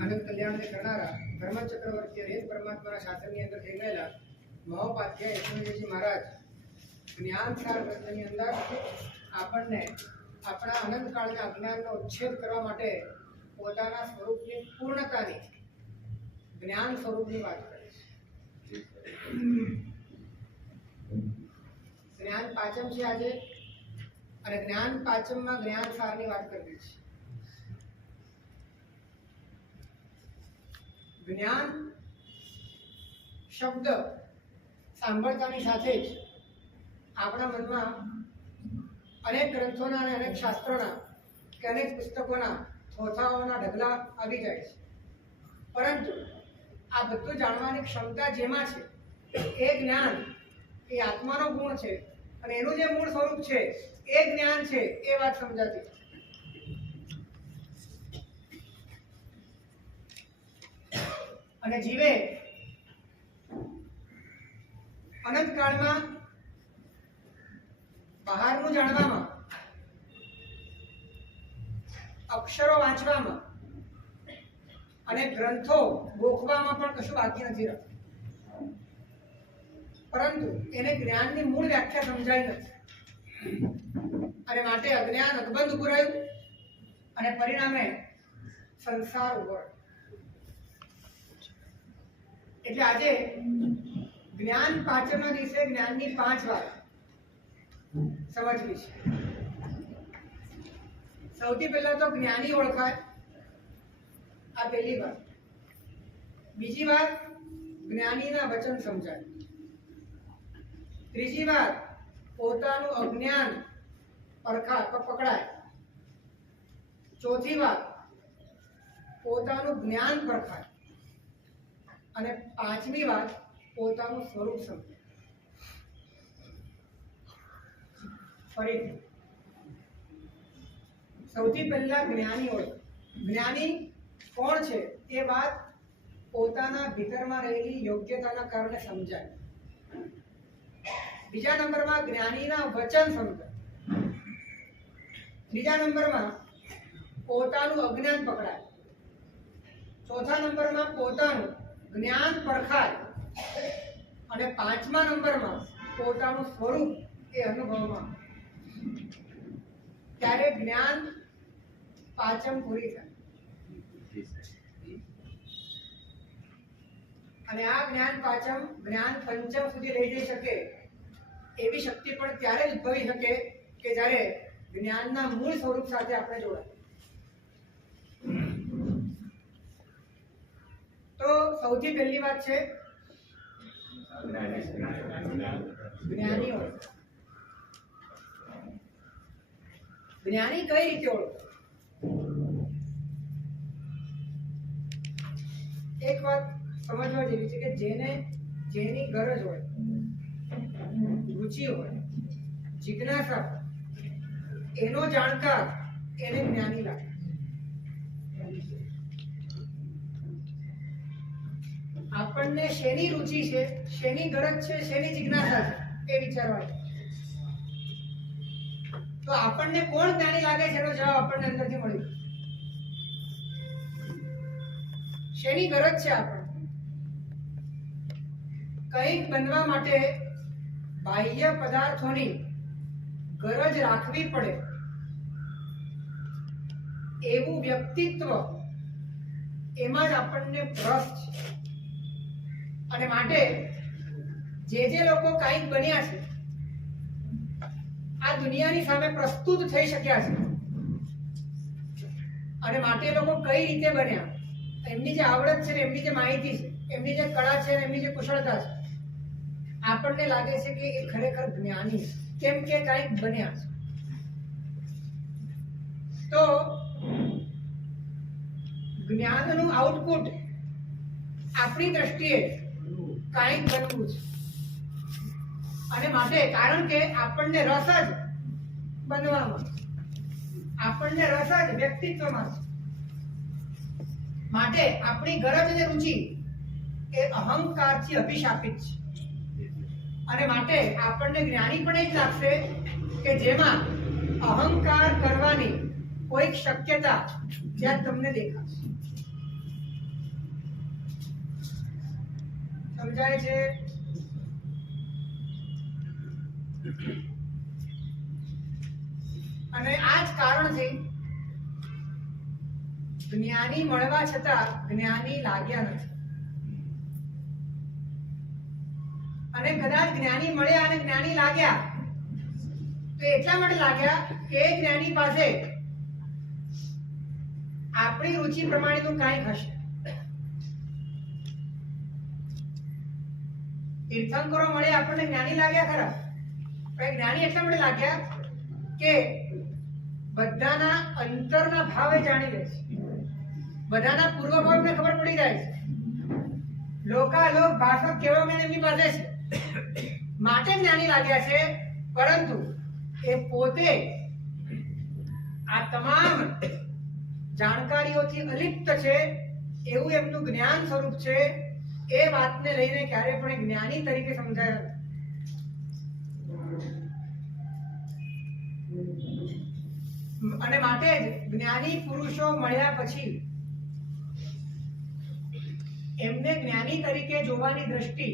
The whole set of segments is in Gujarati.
આનંદ કલ્યાણને કરનારા ધર્મ ચક્રવર્તી હરેશ પરમાત્માના શાસનની અંદર થઈ ગયેલા મહોપાધ્યાય યશવંતજી મહારાજ જ્ઞાનસાર ગ્રંથની અંદર આપણને આપણા અનંતકાળના અજ્ઞાનનો ઉચ્છેદ કરવા માટે પોતાના સ્વરૂપની પૂર્ણતાની જ્ઞાન સ્વરૂપની વાત કરે છે. જ્ઞાન પાંચમ છે આજે, અને જ્ઞાન પાંચમમાં જ્ઞાનસારની વાત કરવી છે. જ્ઞાન શબ્દ સાંભળતાની સાથે જ આપણા મનમાં અનેક ગ્રંથોના અને અનેક શાસ્ત્રોના કે અનેક પુસ્તકોના થોથાઓના ઢગલા આવી જાય છે. પરંતુ આ બધું જાણવાની ક્ષમતા જેમાં છે એ જ્ઞાન એ આત્માનો ગુણ છે, અને એનું જે મૂળ સ્વરૂપ છે એ જ્ઞાન છે, એ વાત સમજાતી. અને જીવે અનંતકાળમાં બહારનું જાણવામાં, અક્ષરો વાંચવામાં અને ગ્રંથો ગોખવામાં પણ કશું બાકી નથી રહ્યું, પરંતુ એને જ્ઞાનની મૂળ વ્યાખ્યા સમજાઈ નથી, અને માટે અજ્ઞાન અકબંધ ઉભું રહ્યું, અને પરિણામે સંસાર ઉભો રહ્યો. એટલે આજે જ્ઞાન પાંચમના દિવસે જ્ઞાનની 5 વાત સમજવી છે. સૌથી પહેલા તો જ્ઞાની ઓળખાય, આ પહેલી વાત. બીજી વાત, જ્ઞાનીના વચન સમજાય. ત્રીજી વાત, પોતાનું અજ્ઞાન પકડાય. ચોથી વાત, પોતાનું જ્ઞાન પરખાય. અને પાંચમી વાત, પોતાનું સ્વરૂપ સમજાય. ફરીથી સૌથી પહેલા જ્ઞાની ઓળખ. જ્ઞાની કોણ છે એ વાત પોતાના ભીતરમાં રહેલી યોગ્યતાના કારણે સમજાય. બીજા નંબરમાં જ્ઞાનીના વચન સમજાય. ત્રીજા નંબરમાં પોતાનું અજ્ઞાન પકડાય. ચોથા નંબરમાં પોતાનું જ્ઞાન પરખાય. અને પાંચમા નંબરમાં પોતાનું સ્વરૂપ એ અનુભવમાં. ત્યારે જ્ઞાન પાંચમ પૂરી થાય. અને આ જ્ઞાન પાંચમ જ્ઞાન પંચમ સુધી લઈ જઈ શકે એવી શક્તિ પણ ત્યારે જ ઉદ્ભવી શકે કે જ્યારે જ્ઞાનના મૂળ સ્વરૂપ સાથે આપણે જોડાય. તો સૌથી પહેલી વાત છે જ્ઞાની ઓળખ. જ્ઞાની કઈ રીતે ઓળખ? એક વાત સમજવા જેવી છે કે જેની ગરજ હોય, રુચિ હોય, જિજ્ઞાસા હોય, એનો જાણકાર એને જ્ઞાની લાગે. આપણને શેની રુચિ છે, શેની ગરજ છે, શેની જિજ્ઞાસા છે એ વિચારવાનું. તો આપણને કોણ જ્ઞાની લાગે છે એનો જવાબ આપણને અંદરથી મળ્યો. શેની ગરજ છે આપણને? કંઈક બનવા માટે બાહ્ય પદાર્થોની ગરજ રાખવી પડે એવું વ્યક્તિત્વ એમાં જ આપણને રસ છે. અને માટે જે લોકો કંઈક બન્યા છે, આ દુનિયાની સામે પ્રસ્તુત થઈ શક્યા છે, અને માટે લોકો કઈ રીતે બન્યા, એમની જે આવડત છે, એમની જે માહિતી છે, એમની જે કળા છે, એમની જે કુશળતા છે, આપણને લાગે છે કે એ ખરેખર જ્ઞાની છે, કેમ કે કંઈક બન્યા છે. તો જ્ઞાનનું આઉટપુટ આપણી દ્રષ્ટિએ કાંઈક બનવું છે, અને માટે કારણ કે આપણને રસ જ બનવામાં, આપણને રસ જ વ્યક્તિત્વમાં છે, માટે આપણી ગરજ અને રુચિ એ અહંકારથી અભિશાપિત છે, અને માટે આપણને જ્ઞાની પણ એ જ લાગશે કે જેમાં અહંકાર કરવાની કોઈક શક્યતા જ્યાં તમને દેખાશે. સમજાય છે? અને આ જ કારણથી જ્ઞાની મળવા છતાં જ્ઞાની લાગ્યા નથી, અને કદાચ જ્ઞાની મળ્યા અને જ્ઞાની લાગ્યા તો એટલા માટે લાગ્યા કે એ જ્ઞાની પાસે આપણી રુચિ પ્રમાણેનું કાંઈક હશે. તીર્થંકરો મળે આપણને જ્ઞાની લાગ્યા ખરા, પણ જ્ઞાની એટલા માટે લાગ્યા કે બધાના અંતરના ભાવે જાણી લે છે, બધાના પૂર્વ ભાવને ખબર પડી જાય છે, લોકાલોક ભાષા કેવા મેં એમની પાસે છે, માટે જ્ઞાની લાગ્યા છે. પરંતુ એ પોતે આ તમામ જાણકારીઓથી અલિપ્ત છે એવું એમનું જ્ઞાન સ્વરૂપ છે. એ વાતને લઈને ક્યારે પણ જ્ઞાની તરીકે સમજાયા નથી, અને માટે જ જ્ઞાની પુરુષો મળ્યા પછી એમને જ્ઞાની તરીકે જોવાની દ્રષ્ટિ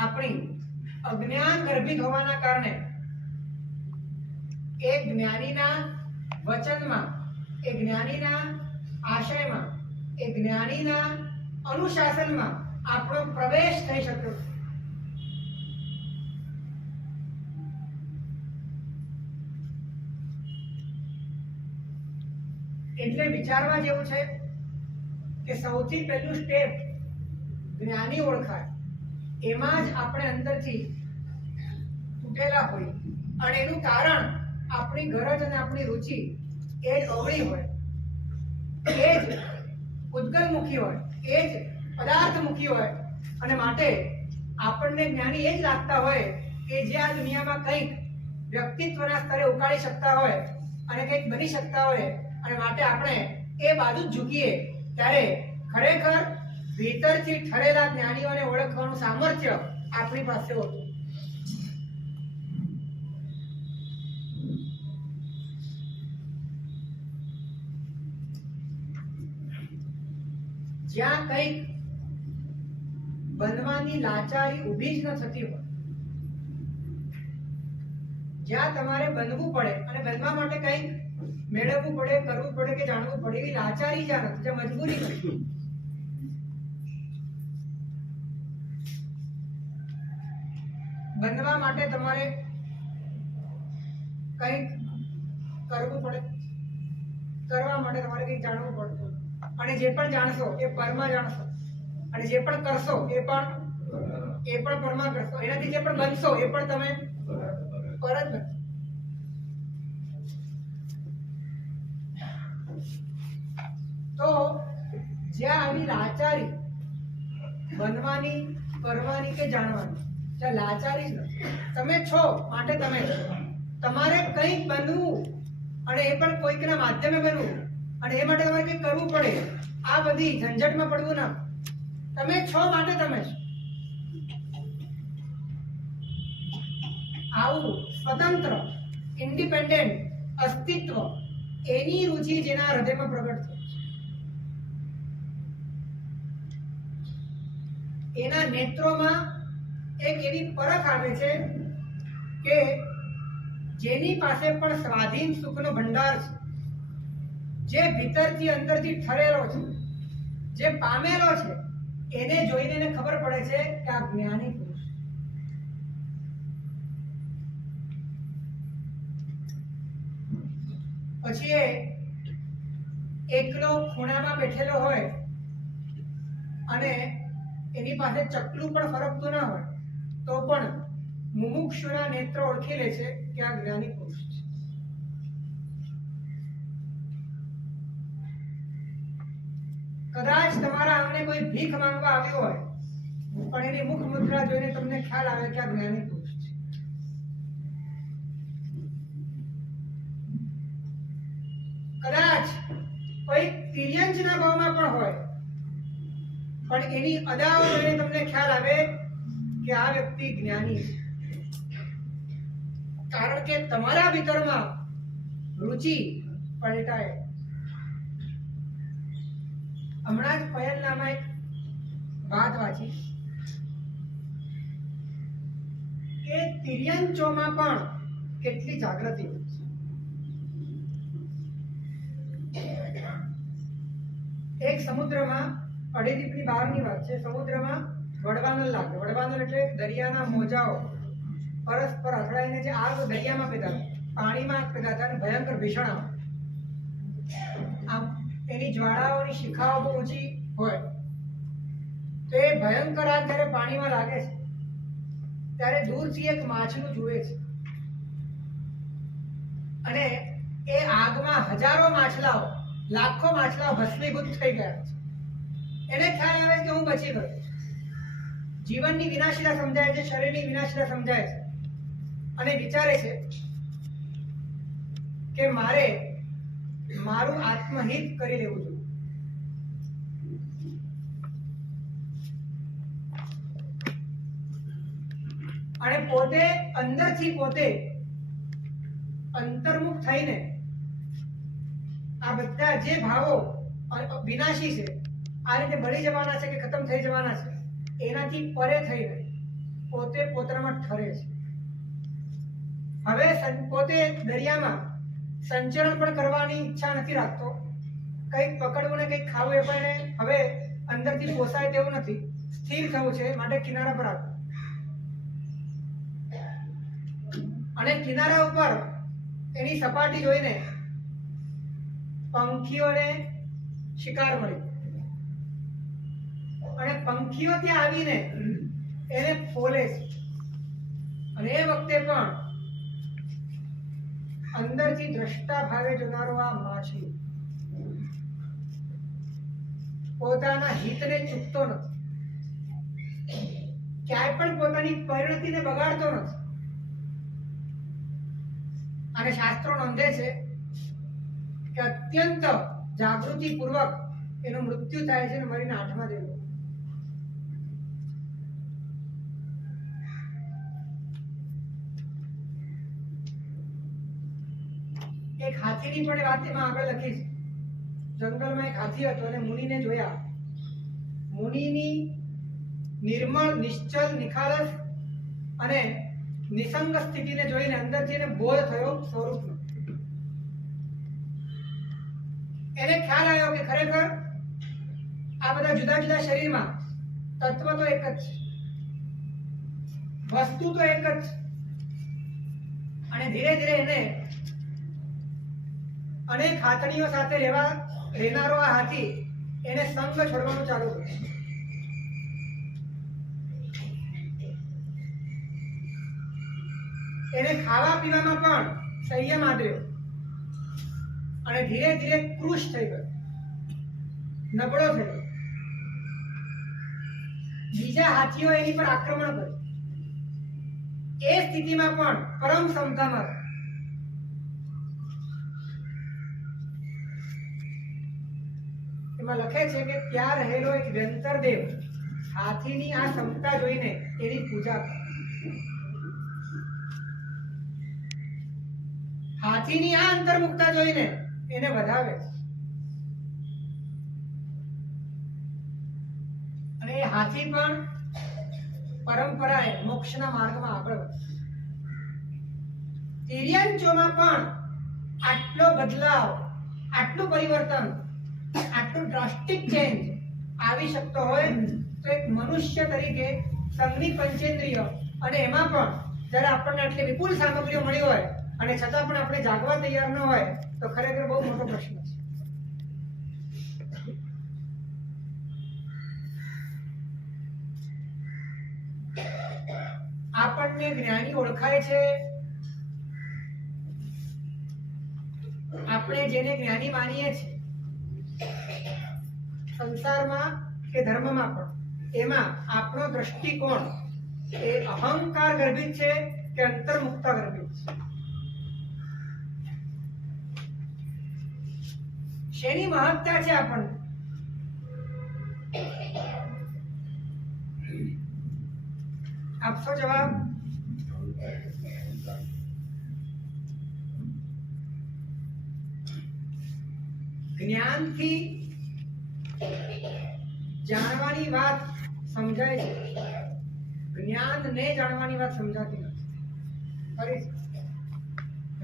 આપણી અજ્ઞાન ગર્ભિત હોવાના કારણે એ જ્ઞાનીના વચનમાં, એ જ્ઞાનીના આશયમાં, એ જ્ઞાનીના અનુશાસનમાં આપણો પ્રવેશ થઈ શક્યો. એટલે વિચારવા જેવું છે કે સૌથી પહેલું સ્ટેપ જ્ઞાની ઓળખાય, એમાં જ આપણે અંદરથી તૂટેલા હોય, અને એનું કારણ આપણી ગરજ અને આપણી રુચિ એ જ અવળી હોય, એ જ ઉદ્ગલમુખી હોય, એ જ પદાર્થમુખી હોય, અને માટે આપણને જ્ઞાની એ જ લાગતા હોય કે જે આ દુનિયામાં કંઈક વ્યક્તિત્વના સ્તરે ઉકાળી શકતા હોય અને કંઈક બની શકતા હોય, અને માટે આપણે એ બાજુ જ ઝૂકીએ. ત્યારે ખરેખર ભીતરથી ઠરેલા જ્ઞાનીઓને ઓળખવાનું સામર્થ્ય આપણી પાસે હોતું. જ્યાં કંઈક બનવાની લાચારી ઊભી જ ન થતી હોય, જ્યાં તમારે બનવું પડે અને બનવા માટે કંઈક મેળવવું પડે, કરવું પડે કે જાણવું પડે, એવી લાચારી જ્યાં નથી, જ્યાં મજબૂરી નથી, બનવા માટે તમારે કંઈક કરવું પડે, કરવા માટે તમારે કંઈક જાણવું પડતું, અને જે પણ જાણશો એ પરમાં જાણશો, અને જે પણ કરશો એ પણ પરમાં કરશો, એનાથી જે પણ બનશો એ પણ તમે પર જ નથી. તો જ્યાં આવી લાચારી બનવાની, કરવાની કે જાણવાની, ત્યાં લાચારી જ નથી. તમે છો માટે તમે છો, તમારે કંઈક બનવું, અને એ પણ કોઈકના માધ્યમે બનવું, અને એ માટે તમારે કંઈક કરવું પડે. આ બધી ઝંઝટમાં પડવું ના, તમે છો માટે તમે છો. આવું સ્વતંત્ર, ઇન્ડિપેન્ડન્ટ અસ્તિત્વ, એની રુચિ જેના હૃદયમાં પ્રગટ થાય, એના નેત્રોમાં એક એવી પરખ આવે છે કે જેની પાસે પણ સ્વાધીન સુખનો ભંડાર છે, જે ભીતરથી અંદરથી ઠરેલો છે, જે પામેલો છે, એને જોઈને એને ખબર પડે છે કે આ જ્ઞાની પુરુષ. પછી એ એકલો ખૂણામાં બેઠેલો હોય અને એની પાસે ચકલું પણ ફરકતું ના હોય તો પણ મુમુક્ષુના નેત્ર ઓળખી લે છે કે આ જ્ઞાની પુરુષ છે. કદાચ તમારા આંગણે કોઈ ભીખ માંગવા આવ્યો હોય પણ એની મુખ મુદ્રા જોઈને તમને ખ્યાલ આવે કે આ જ્ઞાની પુરુષ છે. કદાચ કોઈ તિર્યંચના ભાવમાં પણ હોય પણ એની અદાઓ જોઈને તમને ખ્યાલ આવે કે આ વ્યક્તિ જ્ઞાની છે. કારણ કે તમારા ભીતરમાં રુચિ પલટાય. હમણાં જ પયલનામાં એક વાત વાંચી કે તિર્યંચોમાં પણ કેટલી જાગૃતિ હોય છે. એક સમુદ્રમાં અઢી દીપની બહારની વાત છે. સમુદ્રમાં વડવાનળ લાગે. વડવાનળ એટલે દરિયાના મોજાઓ પરસ્પર અથડાઈને જે આગ દરિયામાં પેદા થાય, પાણીમાં આગ પેદા થાય અને ભયંકર ભીષણ આવે. આમ એની જ્વાળાઓની શિખાઓ બહુ ઊંચી હોય તો એ ભયંકર આગ જ્યારે પાણીમાં લાગે છે ત્યારે દૂરથી એક માછલું જુએ છે અને એ આગમાં હજારો માછલાઓ, લાખો માછલાઓ ભસ્મીભૂત થઈ ગયા છે. એને ખ્યાલ આવે કે હું બચી ગયો. જીવનની વિનાશીતા સમજાય છે, શરીરની વિનાશીતા સમજાય છે અને વિચારે છે કે મારે મારું આત્મહિત કરી લેવું જોઈએ. અને પોતે અંદરથી પોતે અંતર્મુખ થઈને આ બધા જે ભાવો વિનાશી છે, આ રીતે બળી જવાના છે કે ખતમ થઈ જવાના છે, એનાથી પરે થઈને પોતે પોતાનામાં ઠરે છે. હવે પોતે દરિયામાં સંચરણ પણ કરવાની ઈચ્છા નથી રાખતો. કંઈક પકડવું ને કંઈક ખાવું એ પણ હવે અંદરથી પોસાય તેવું નથી. સ્થિર થવું છે માટે કિનારા પર આવવું. અને કિનારા ઉપર એની સપાટી જોઈને પંખીઓને શિકાર મળ્યો અને પંખીઓ ત્યાં આવીને એને ફોલે છે. અને એ વખતે પણ અંદરથી દ્રષ્ટા ભાવે જોનારો આ માછલી પોતાના હિતને ચૂકતો નથી, ક્યાંય પણ પોતાની પરિણતિને બગાડતો નથી. અને શાસ્ત્રો નોંધે છે કે અત્યંત જાગૃતિ પૂર્વક એનું મૃત્યુ થાય છે અને મરીને આઠમા દિવસે. એક હાથીની પણ વાત એમાં આગળ લખી છે. જંગલમાં એક હાથી હતો અને મુનિને જોયા. મુનિની નિર્મળ, નિશ્ચલ, નિખાલસ અને નિસંગ સ્થિતિને જોઈને અંદરથી એને બોધ થયો સ્વરૂપનો. એને ખ્યાલ આવ્યો કે ખરેખર આ બધા જુદા જુદા શરીરમાં તત્વ તો એક જ છે, વસ્તુ તો એક જ છે. અને ધીરે ધીરે એને અનેક હાથણીઓ સાથે રહેનારો આ હાથી એને સંગ છોડવાનું ચાલુ કર્યું. એને ખાવા પીવામાં પણ સંયમ આદર્યો અને ધીરે ધીરે કૃશ થઈ ગયો, નબળો થયો. બીજા હાથીઓ એની પર આક્રમણ કર્યું. એ સ્થિતિમાં પણ પરમ ક્ષમતામાં એમાં લખે છે કે ત્યાં રહેલો એક વ્યંતર દેવ હાથીની આ ક્ષમતા જોઈને એની પૂજા કરે. હાથીની આ અંતર્મુખતા જોઈને એને વધાવે છે. અને એ હાથી પણ પરંપરાએ મોક્ષના માર્ગમાં આગળ વધે. તિર્યંચોમાં પણ આટલો બદલાવ, આટલું પરિવર્તન, આટલું ડ્રાસ્ટિક ચેન્જ આવી શકતો હોય તો એક મનુષ્ય તરીકે સંઘની પંચેન્દ્રિય અને એમાં પણ જ્યારે આપણને આટલી વિપુલ સામગ્રીઓ મળી હોય અને છતાં પણ આપણે જાગવા તૈયાર ન હોય તો ખરેખર બહુ મોટો પ્રશ્ન છે. આપણને જ્ઞાની ઓળખાય છે, આપણે જેને જ્ઞાની માનીએ છીએ, સંસારમાં કે ધર્મમાં પણ, એમાં આપણો દ્રષ્ટિકોણ એ અહંકાર ગર્ભિત છે કે અંતર્મુક્તા ગર્ભિત છે? શેની મહત્તા છે આપણને? આપશો જવાબ? જ્ઞાનથી જાણવાની વાત સમજાય છે, જ્ઞાનને જાણવાની વાત સમજાતી નથી. ફરી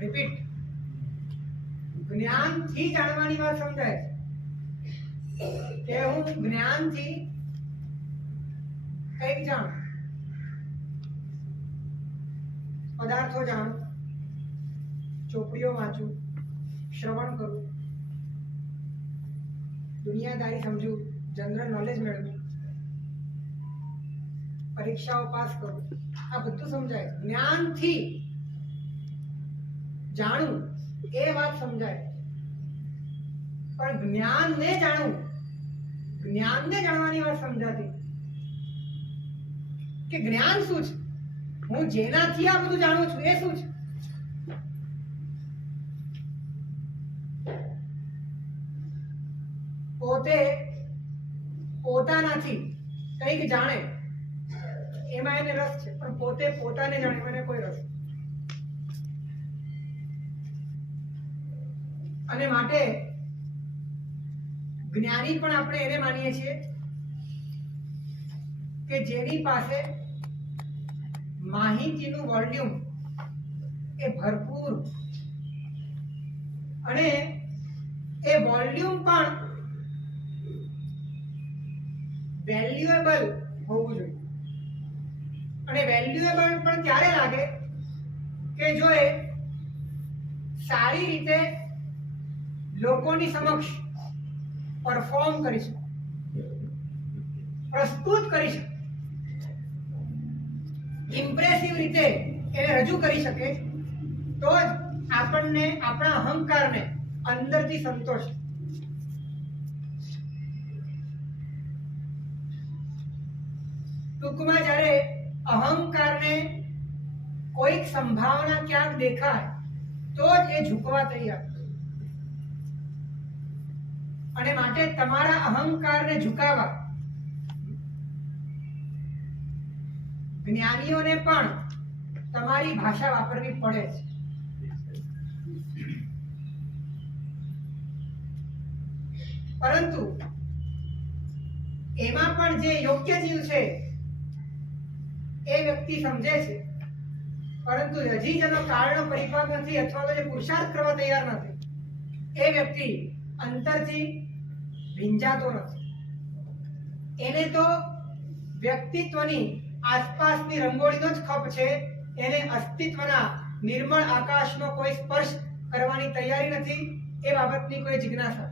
રિપીટ, જ્ઞાનથી જાણવાની વાત સમજાય છે કે હું જ્ઞાનથી કંઈક જાણું, પદાર્થો જાણું, ચોપડીઓ વાંચું, શ્રવણ કરું, દુનિયાદારી સમજું, જનરલ નોલેજ મેળવું, પરીક્ષાઓ પાસ કરું, આ બધું સમજાય. જ્ઞાનથી જાણું એ વાત સમજાય. પણ જ્ઞાનને જાણવું, જ્ઞાનને જાણવાની વાત સમજાતી કે જ્ઞાન શું છે? હું જેનાથી આ બધું જાણું છું એ શું છે? પોતે પોતાનાથી કંઈક જાણે એમાં એને રસ છે, પણ પોતે પોતાને જાણે એમાં એને કોઈ રસ નથી. અને માટે જ્ઞાની પણ આપણે એને માનીએ છીએ કે જેની પાસે માહિતીનું વોલ્યુમ એ ભરપૂર, અને એ વોલ્યુમ પણ વેલ્યુએબલ હોવું જોઈએ. અને વેલ્યુએબલ પણ ત્યારે લાગે કે જો એ સારી રીતે લોકોની સમક્ષ પરફોર્મ કરી શકે, પ્રસ્તુત કરી શકે, ઇમ્પ્રેસિવ રીતે એને રજૂ કરી શકે, તો જ આપણને આપણા અહંકારને અંદરથી સંતોષ. ટૂંકમાં જ્યારે અહંકારને કોઈક સંભાવના ક્યાંક દેખાય તો જ એ ઝૂકવા તૈયાર. અને માટે તમારા અહંકારને ઝુકાવવા જ્ઞાનીઓને પણ તમારી ભાષા વાપરવી પડે છે. પરંતુ એમાં પણ જે યોગ્ય જીવ છે એ વ્યક્તિ સમજે છે, પરંતુ હજી જેનો કારણો પરિપાક નથી અથવા તો જે પુરુષાર્થ કરવા તૈયાર નથી, એ વ્યક્તિ અંતરથી ભીંજાતો નથી. એને તો વ્યક્તિત્વની આસપાસની રંગોળીનો જ ખપ છે, એને અસ્તિત્વના નિર્મળ આકાશનો કોઈ સ્પર્શ કરવાની તૈયારી નથી, એ બાબતની કોઈ જિજ્ઞાસા.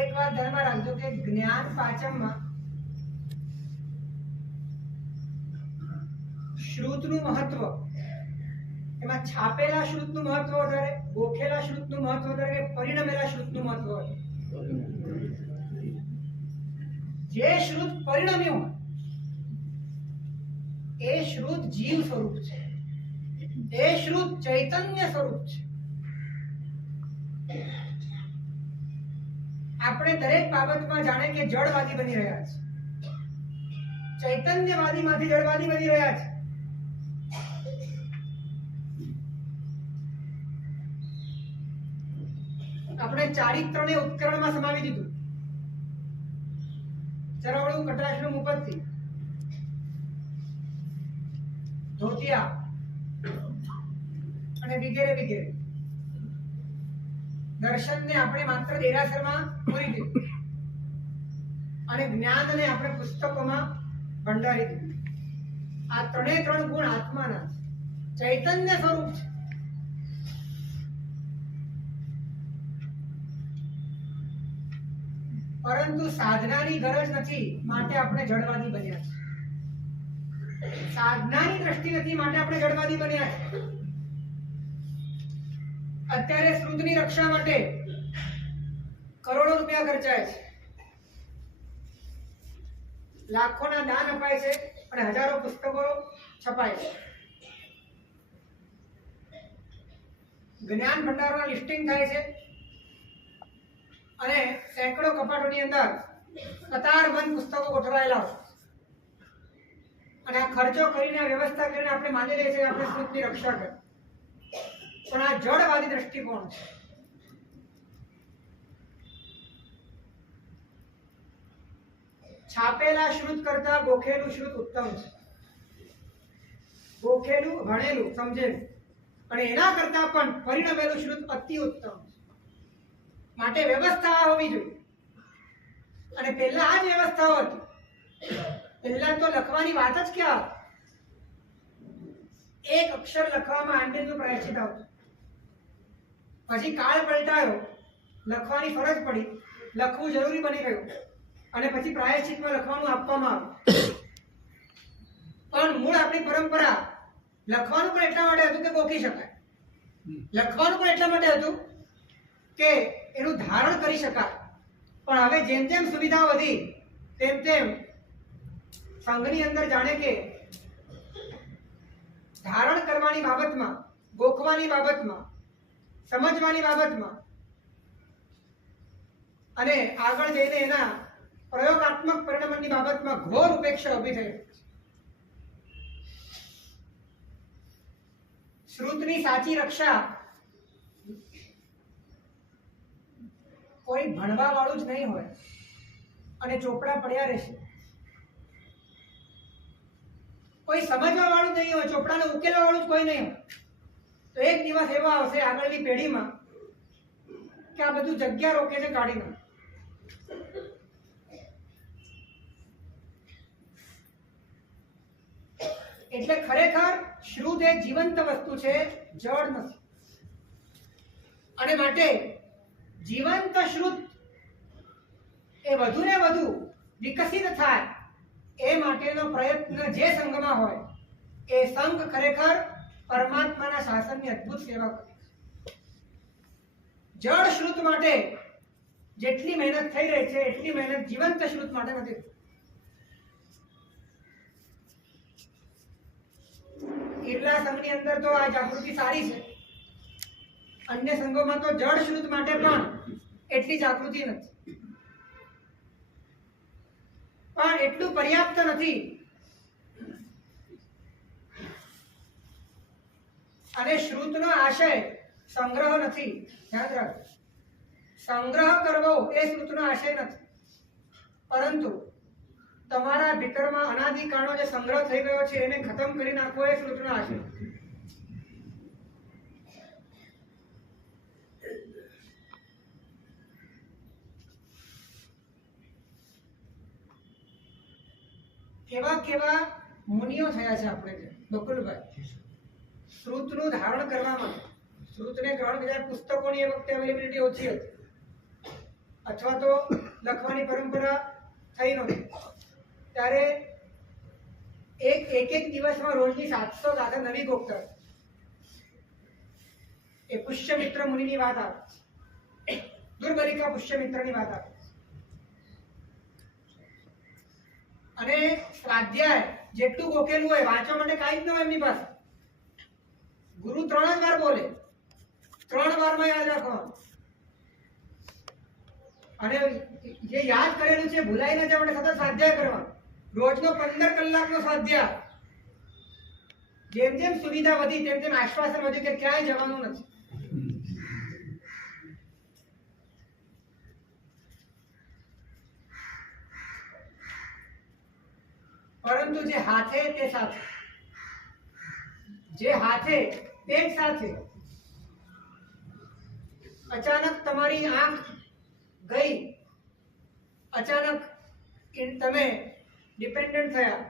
એક વાત ધ્યાનમાં રાખજો કે જ્ઞાન પાચમમાં શ્રુતનું મહત્વ, એમાં છાપેલા શ્રુતનું મહત્વ વધારે, ગોખેલા શ્રુતનું મહત્વ વધારે કે પરિણમેલા શ્રુતનું મહત્વ વધારે? જે શ્રુત પરિણમ્યું એ શ્રુત જીવ સ્વરૂપ છે, એ શ્રુત ચૈતન્ય સ્વરૂપ છે. આપણે દરેક બાબતમાં જાણે કે જડવાદી બની રહ્યા છે, ચૈતન્યવાદીમાંથી જડવાદી બની રહ્યા છે. આપણે ચારિત્રને ઉપકરણમાં સમાવી દીધું. ચરવડું, કટાક્ષનું, મુપત્તિ, ધોતિયા અને વગેરે વગેરે. દર્શનને આપણે માત્ર દેરાસરમાં પૂરી દીધું અને જ્ઞાનને આપણે પુસ્તકોમાં ભંડારી દીધું. આ ત્રણે ત્રણ ગુણ આત્માના ચૈતન્ય સ્વરૂપ છે. પરંતુ સાધનાની ગરજ નથી માટે આપણે જડવાદી બન્યા છે. સાધનાની દ્રષ્ટિ નથી માટે આપણે જડવાદી બન્યા છે. અત્યારે શ્રુતની રક્ષા માટે કરોડો રૂપિયા ખર્ચાય છે, લાખોના દાન અપાય છે અને હજારો પુસ્તકો છપાય છે. જ્ઞાન ભંડારોના લિસ્ટિંગ થાય છે અને સેંકડો કપાટોની અંદર કતારબંધ પુસ્તકો ગોઠવાયેલા હોય અને આ ખર્ચો કરીને આ વ્યવસ્થા કરીને આપણે માની લઈએ છીએ કે આપણે શ્રુતની રક્ષા કરી. પણ આ જડવાદી દ્રષ્ટિકોણ છે. છાપેલા શ્રુત કરતા ગોખેલું શ્રુત ઉત્તમ છે. ગોખેલું, ભણેલું, સમજેલું અને એના કરતા પણ પરિણમેલું શ્રુત અતિ ઉત્તમ છે. માટે વ્યવસ્થા હોવી જોઈએ. અને પહેલા આ જ વ્યવસ્થાઓ હતી. પહેલા તો લખવાની વાત જ ક્યાં, એક અક્ષર લખવામાં આંબેલનું પ્રાયશ્ચિત આવતું. પછી કાળ પલટાયો, લખવાની ફરજ પડી, લખવું જરૂરી બની ગયું અને પછી પ્રાયશ્ચિતમાં લખવાનું આપવામાં આવ્યું. પણ મૂળ આપણી પરંપરા લખવાનું પણ એટલા માટે હતું કે ગોખી શકાય, લખવાનું પણ એટલા માટે હતું કે એનું ધારણ કરી શકાય. પણ હવે જેમ જેમ સુવિધા વધી તેમ તેમ સંઘની અંદર જાણે કે ધારણ કરવાની બાબતમાં, ગોખવાની બાબતમાં, સમજવાની બાબતમાં અને આગળ જઈને એના પ્રયોગાત્મક પરિણમનની બાબતમાં ઘોર ઉપેક્ષા ઊભી થઈ. શ્રુતની સાચી રક્ષા કોઈ ભણવા વાળું જ નહીં હોય અને ચોપડા પડ્યા રહેશે. કોઈ સમજવા વાળું નહીં હોય, ચોપડાને ઉકેલવા વાળું જ કોઈ નહીં હોય. તો એક દિવસ એવો આવશે આગળની પેઢીમાં કે આ બધું જગ્યા રોકે છે કાઢી નાખે. એટલે ખરેખર શ્રુત એ જીવંત વસ્તુ છે, જડ નથી. અને માટે જીવંત શ્રુત એ વધુ ને વધુ વિકસિત થાય એ માટેનો પ્રયત્ન જે સંઘમાં હોય એ સંઘ ખરેખર પરમાત્માના શાસનની અદ્ભુત સેવા કરે. જળ શ્રુત માટે જેટલી મહેનત થઈ રહી છે એટલી મહેનત જીવંત શ્રુત માટે નથી. ઈર્લા સંઘની અંદર તો આ જાગૃતિ સારી છે, અન્ય સંઘોમાં તો જળ શ્રુત માટે પણ એટલી જાગૃતિ નથી. પણ એટલું પર્યાપ્ત નથી. અને શ્રુતનો આશય સંગ્રહ નથી, યાદ રાખો. સંગ્રહ કરવો એ શ્રુતનો આશય નથી, પરંતુ તમારા ભીતરમાં અનાદિકાળનો જે સંગ્રહ થઈ ગયો છે એને ખતમ કરી નાખવો એ શ્રુતનો આશય. કેવા કેવા મુનિઓ થયા છે આપણે, જે બકુલભાઈ, શ્રુતનું ધારણ કરવામાં. શ્રુતને ગ્રહણ કર્યા પુસ્તકોની એ વખતે અવેલેબિલિટી ઓછી હતી અથવા તો લખવાની પરંપરા થઈ નહોતી. ત્યારે એક દિવસમાં રોજની 700 ગાથા નવી ગોખતા. એ પુષ્યમિત્ર મુનિની વાત આવે, દુર્બલિકા પુષ્યમિત્રની વાત આવે. અને સ્વાધ્યાય જેટલું ગોખેલું હોય, વાંચવા માટે કાંઈ જ ન હોય એમની પાસે. ગુરુ 3 જ વાર બોલે, 3 વારમાં યાદ રાખવાનું. અને જે યાદ કરેલું છે ભૂલાઈ ન જાય માટે સતત સ્વાધ્યાય કરવાનો. રોજનો 15 કલાકનો સ્વાધ્યાય. જેમ જેમ સુવિધા વધી તેમ તેમ આશ્વાસન વધ્યું કે ક્યાંય જવાનું નથી. પરંતુ જે હાથે તે સાથે, જે હાથે તે જ સાથે. અચાનક તમારી આંખ ગઈ, અચાનક તમે ડિપેન્ડન્ટ થયા,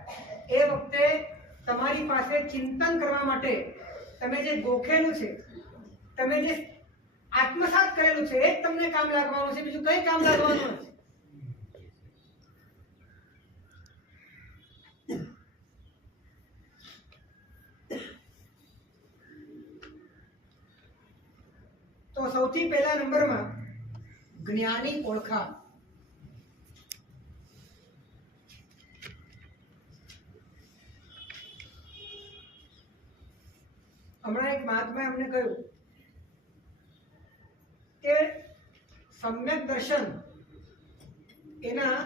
એ વખતે તમારી પાસે ચિંતન કરવા માટે તમે જે ગોખેલું છે, તમે જે આત્મસાત કરેલું છે એ જ તમને કામ લાગવાનું છે, બીજું કઈ કામ લાગવાનું નથી. તો સૌથી પહેલા નંબરમાં જ્ઞાની ઓળખાણ. હમણાં એક મહાત્માએ અમને કહ્યું કે સમ્યક દર્શન એના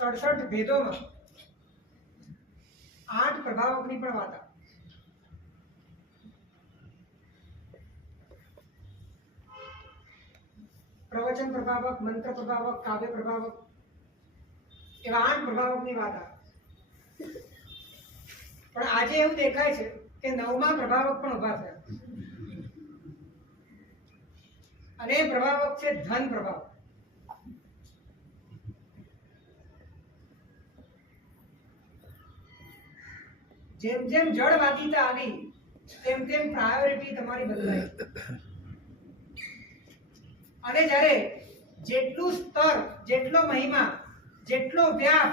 67 ભેદોમાં 8 પ્રભાવકની પણ વાત આવે. પ્રવચન પ્રભાવક, મંત્ર પ્રભાવક, કાવ્ય પ્રભાવક એવા 8 પ્રભાવકની વાત આવે. પણ આજે એવું દેખાય છે કે 9મા પ્રભાવક પણ ઉભા થયા અને એ પ્રભાવક છે ધન પ્રભાવક. જેમ જેમ જળ વાગીતા આવી તેમ તેમ પ્રાયોરિટી તમારી બદલાય અને જ્યારે જેટલું સ્તર, જેટલો મહિમા, જેટલો વ્યાપ,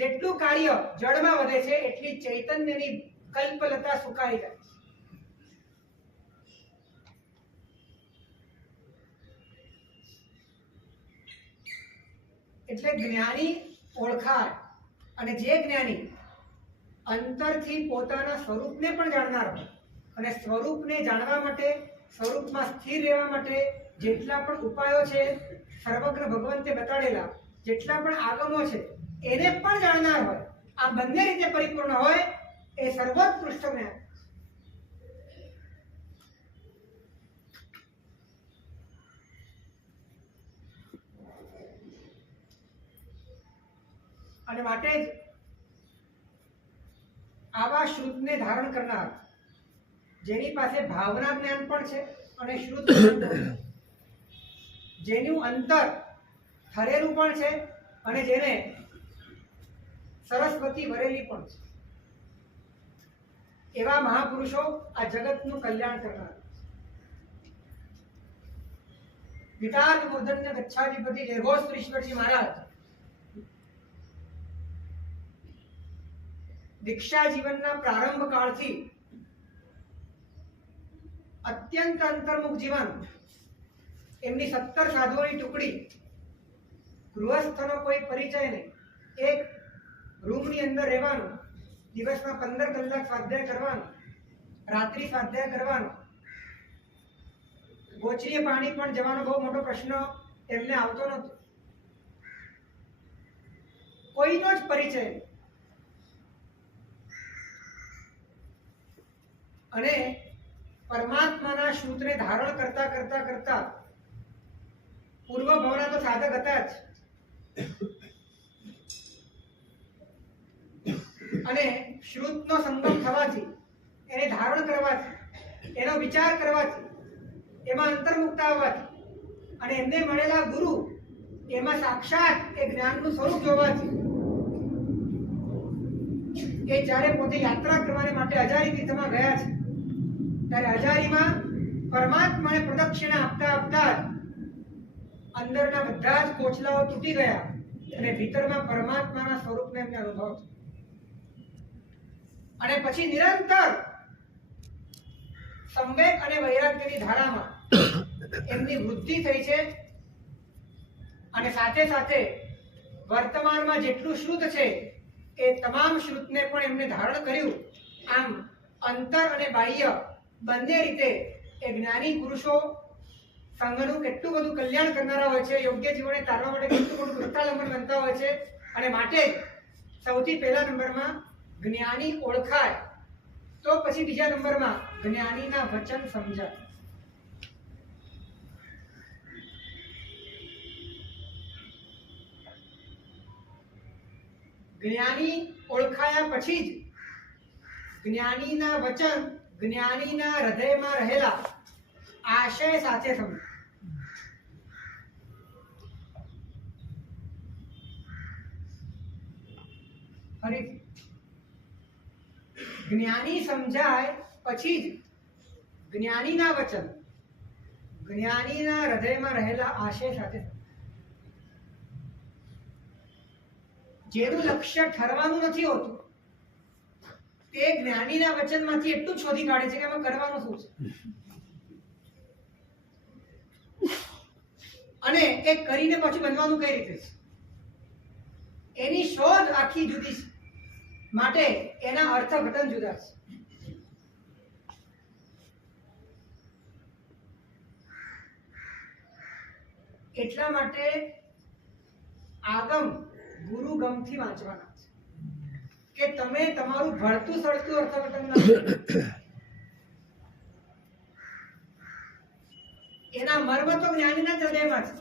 જેટલું કાર્ય જળમાં વધે છે એટલી ચૈતન્યની કલ્પલતા સુકાઈ જાય. એટલે જ્ઞાની ઓળખાય અને જે જ્ઞાની અંતરથી પોતાના સ્વરૂપને પણ જાણનાર હોય અને સ્વરૂપને જાણવા માટે, સ્વરૂપમાં સ્થિર રહેવા માટે જેટલા પણ ઉપાયો છે સર્વજ્ઞ ભગવંતે બતાડેલા, જેટલા પણ આગમો છે એને પણ જાણનાર હોય, આ બંને રીતે પરિપૂર્ણ હોય એ સર્વોત્કૃષ્ટ જ્ઞાન. અને માટે જ આવા શ્રુતને ધારણ કરનાર, જેની પાસે ભાવના જ્ઞાન પણ છે અને શ્રુત જ્ઞાન પણ છે, જેનું અંતર ઠરેલું પણ છે અને જેને સરસ્વતી વરેલી પણ છે, એવા મહાપુરુષો આ જગતનું કલ્યાણ કરનાર. વિતાર્ક મૂર્ધન્ય ગચ્છાધિપતિ લેઘોશ્રીશ્વરજી મહારાજ દીક્ષા જીવનના પ્રારંભ કાળથી અત્યંત અંતર્મુખ જીવન, એમની 17 સાધુઓની ટુકડી, ગૃહસ્થનો કોઈ પરિચય નહીં, એક રૂમની અંદર રહેવાનું, દિવસમાં 15 કલાક સ્વાધ્યાય કરવાનું, રાત્રિ સ્વાધ્યાય કરવાનું, ગોચરીએ પાણી પણ જવાનો બહુ મોટો પ્રશ્ન એમને આવતો નહોતો, કોઈનો જ પરિચય નહીં. અને પરમાત્માના શ્રુતને ધારણ કરતા કરતા કરતા પૂર્વ ભાવના તો સાધક હતા જ, અને શ્રુતનો સંગમ થવાથી, એને ધારણ કરવાથી, એનો વિચાર કરવાથી, એમાં અંતર્મુક્તા આવવાથી અને એમને મળેલા ગુરુ એમાં સાક્ષાત એ જ્ઞાનનું સ્વરૂપ જોવાથી એ જ્યારે પોતે યાત્રા કરવાને માટે અજારી તીર્થમાં ગયા છે ત્યારે અજારીમાં પરમાત્માને પ્રદક્ષિણા આપતા આપતા જ અંદરના બધા જ કોચલાઓ તૂટી ગયા અને ભીતરમાં પરમાત્માના સ્વરૂપને એમને અનુભવ થયો. અને પછી નિરંતર સંવેગ અને વૈરાગ્યની ધારામાં એમની વૃદ્ધિ થઈ છે અને સાથે સાથે વર્તમાનમાં જેટલું શ્રુત છે એ તમામ શ્રુતને પણ એમને ધારણ કર્યું. આમ અંતર અને બાહ્ય બંને રીતે એ જ્ઞાની પુરુષો સંઘનું કેટલું બધું કલ્યાણ કરનારા હોય છે, યોગ્ય જીવનને તારવા માટે કેટલું બધું વૃત્તાલંબન બનતા હોય છે. અને માટે સૌથી પહેલા નંબરમાં જ્ઞાની ઓળખાય, તો પછી બીજા નંબરમાં જ્ઞાનીના વચન સમજાય. જ્ઞાની ઓળખાયા પછી જ જ્ઞાનીના વચન જ્ઞાનીના હૃદયમાં રહેલા આશય સાથે સમજાય. ફરીથી જ્ઞાની સમજાય પછી જ જ્ઞાનીના વચન જ્ઞાનીના હૃદયમાં રહેલા આશય સાથે, જેનું લક્ષ્ય ઠરવાનું નથી હોતું તે જ્ઞાનીના વચનમાંથી એટલું જ શોધી કાઢે છે કે એમાં કરવાનું શું છે, અને એ કરીને પછી બનવાનું કઈ રીતે છે, એની શોધ આખી જુદી છે, માટે એના અર્થઘટન જુદા છે. એટલા માટે આગમ ગુરુ ગમથી વાંચવાના છે કે તમે તમારું ભળતું સળતું અર્થઘટન ના કરો. એના મર્મ તો જ્ઞાનીના જ હૃદયમાં છે,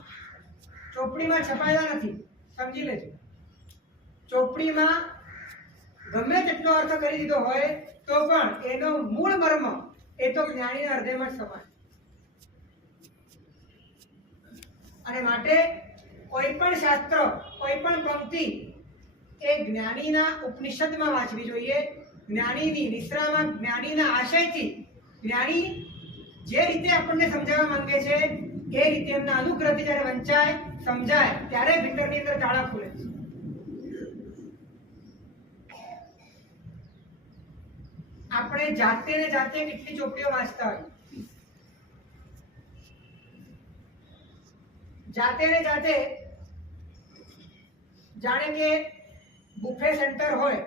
ચોપડીમાં છપાયેલા નથી, સમજી લેજો. ચોપડીમાં ગમે તેટલો અર્થ કરી દીધો હોય તો પણ એનો મૂળ મર્મ એ તો જ્ઞાનીના હૃદયમાં જ સમાય. અને માટે કોઈ પણ શાસ્ત્ર, કોઈ પણ પંક્તિ એ જ્ઞાનીના ઉપનિષદમાં વાંચવી જોઈએ, જ્ઞાનીની નિશ્રામાં, જ્ઞાનીના આશયથી. જ્ઞાની જે રીતે આપણને સમજાવવા માંગે છે એ રીતે એમના અનુગ્રહથી જ્યારે વંચાય, સમજાય, ત્યારે ભીતરની અંદર તાળા ખુલે છે. આપણે જાતે ને જાતે કેટલી ચોપડીઓ વાંચતા હોય, જાતે ને જાતે જાણે કે બુફે સેન્ટર હોય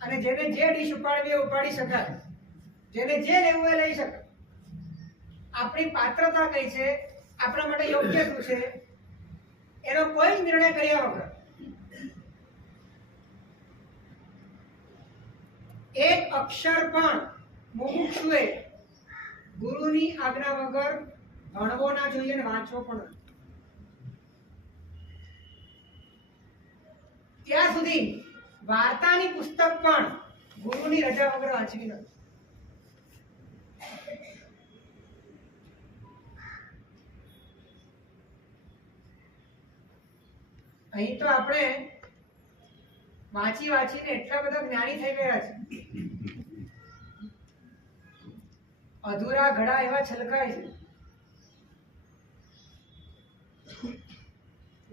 અને જેને જે ડીશ ઉપાડવી એ ઉપાડી શકાય, જેને જે લેવું એ લઈ શકાય. આપણી પાત્રતા કઈ છે, આપણા માટે યોગ્ય શું છે, એનો કોઈ જ નિર્ણય કર્યા વગર એક અક્ષર પણ મુમુક્ષુએ ગુરુની આજ્ઞા વગર ભણવો ના જોઈએ અને વાંચવો પણ. ત્યાં સુધી વાર્તાની પુસ્તક પણ ગુરુની રજા વગર વાંચવી નથી. અહીં તો આપણે વાંચી વાંચીને એટલા બધા જ્ઞાની થઈ ગયા છે, અધૂરા ઘડા એવા છલકાય છે.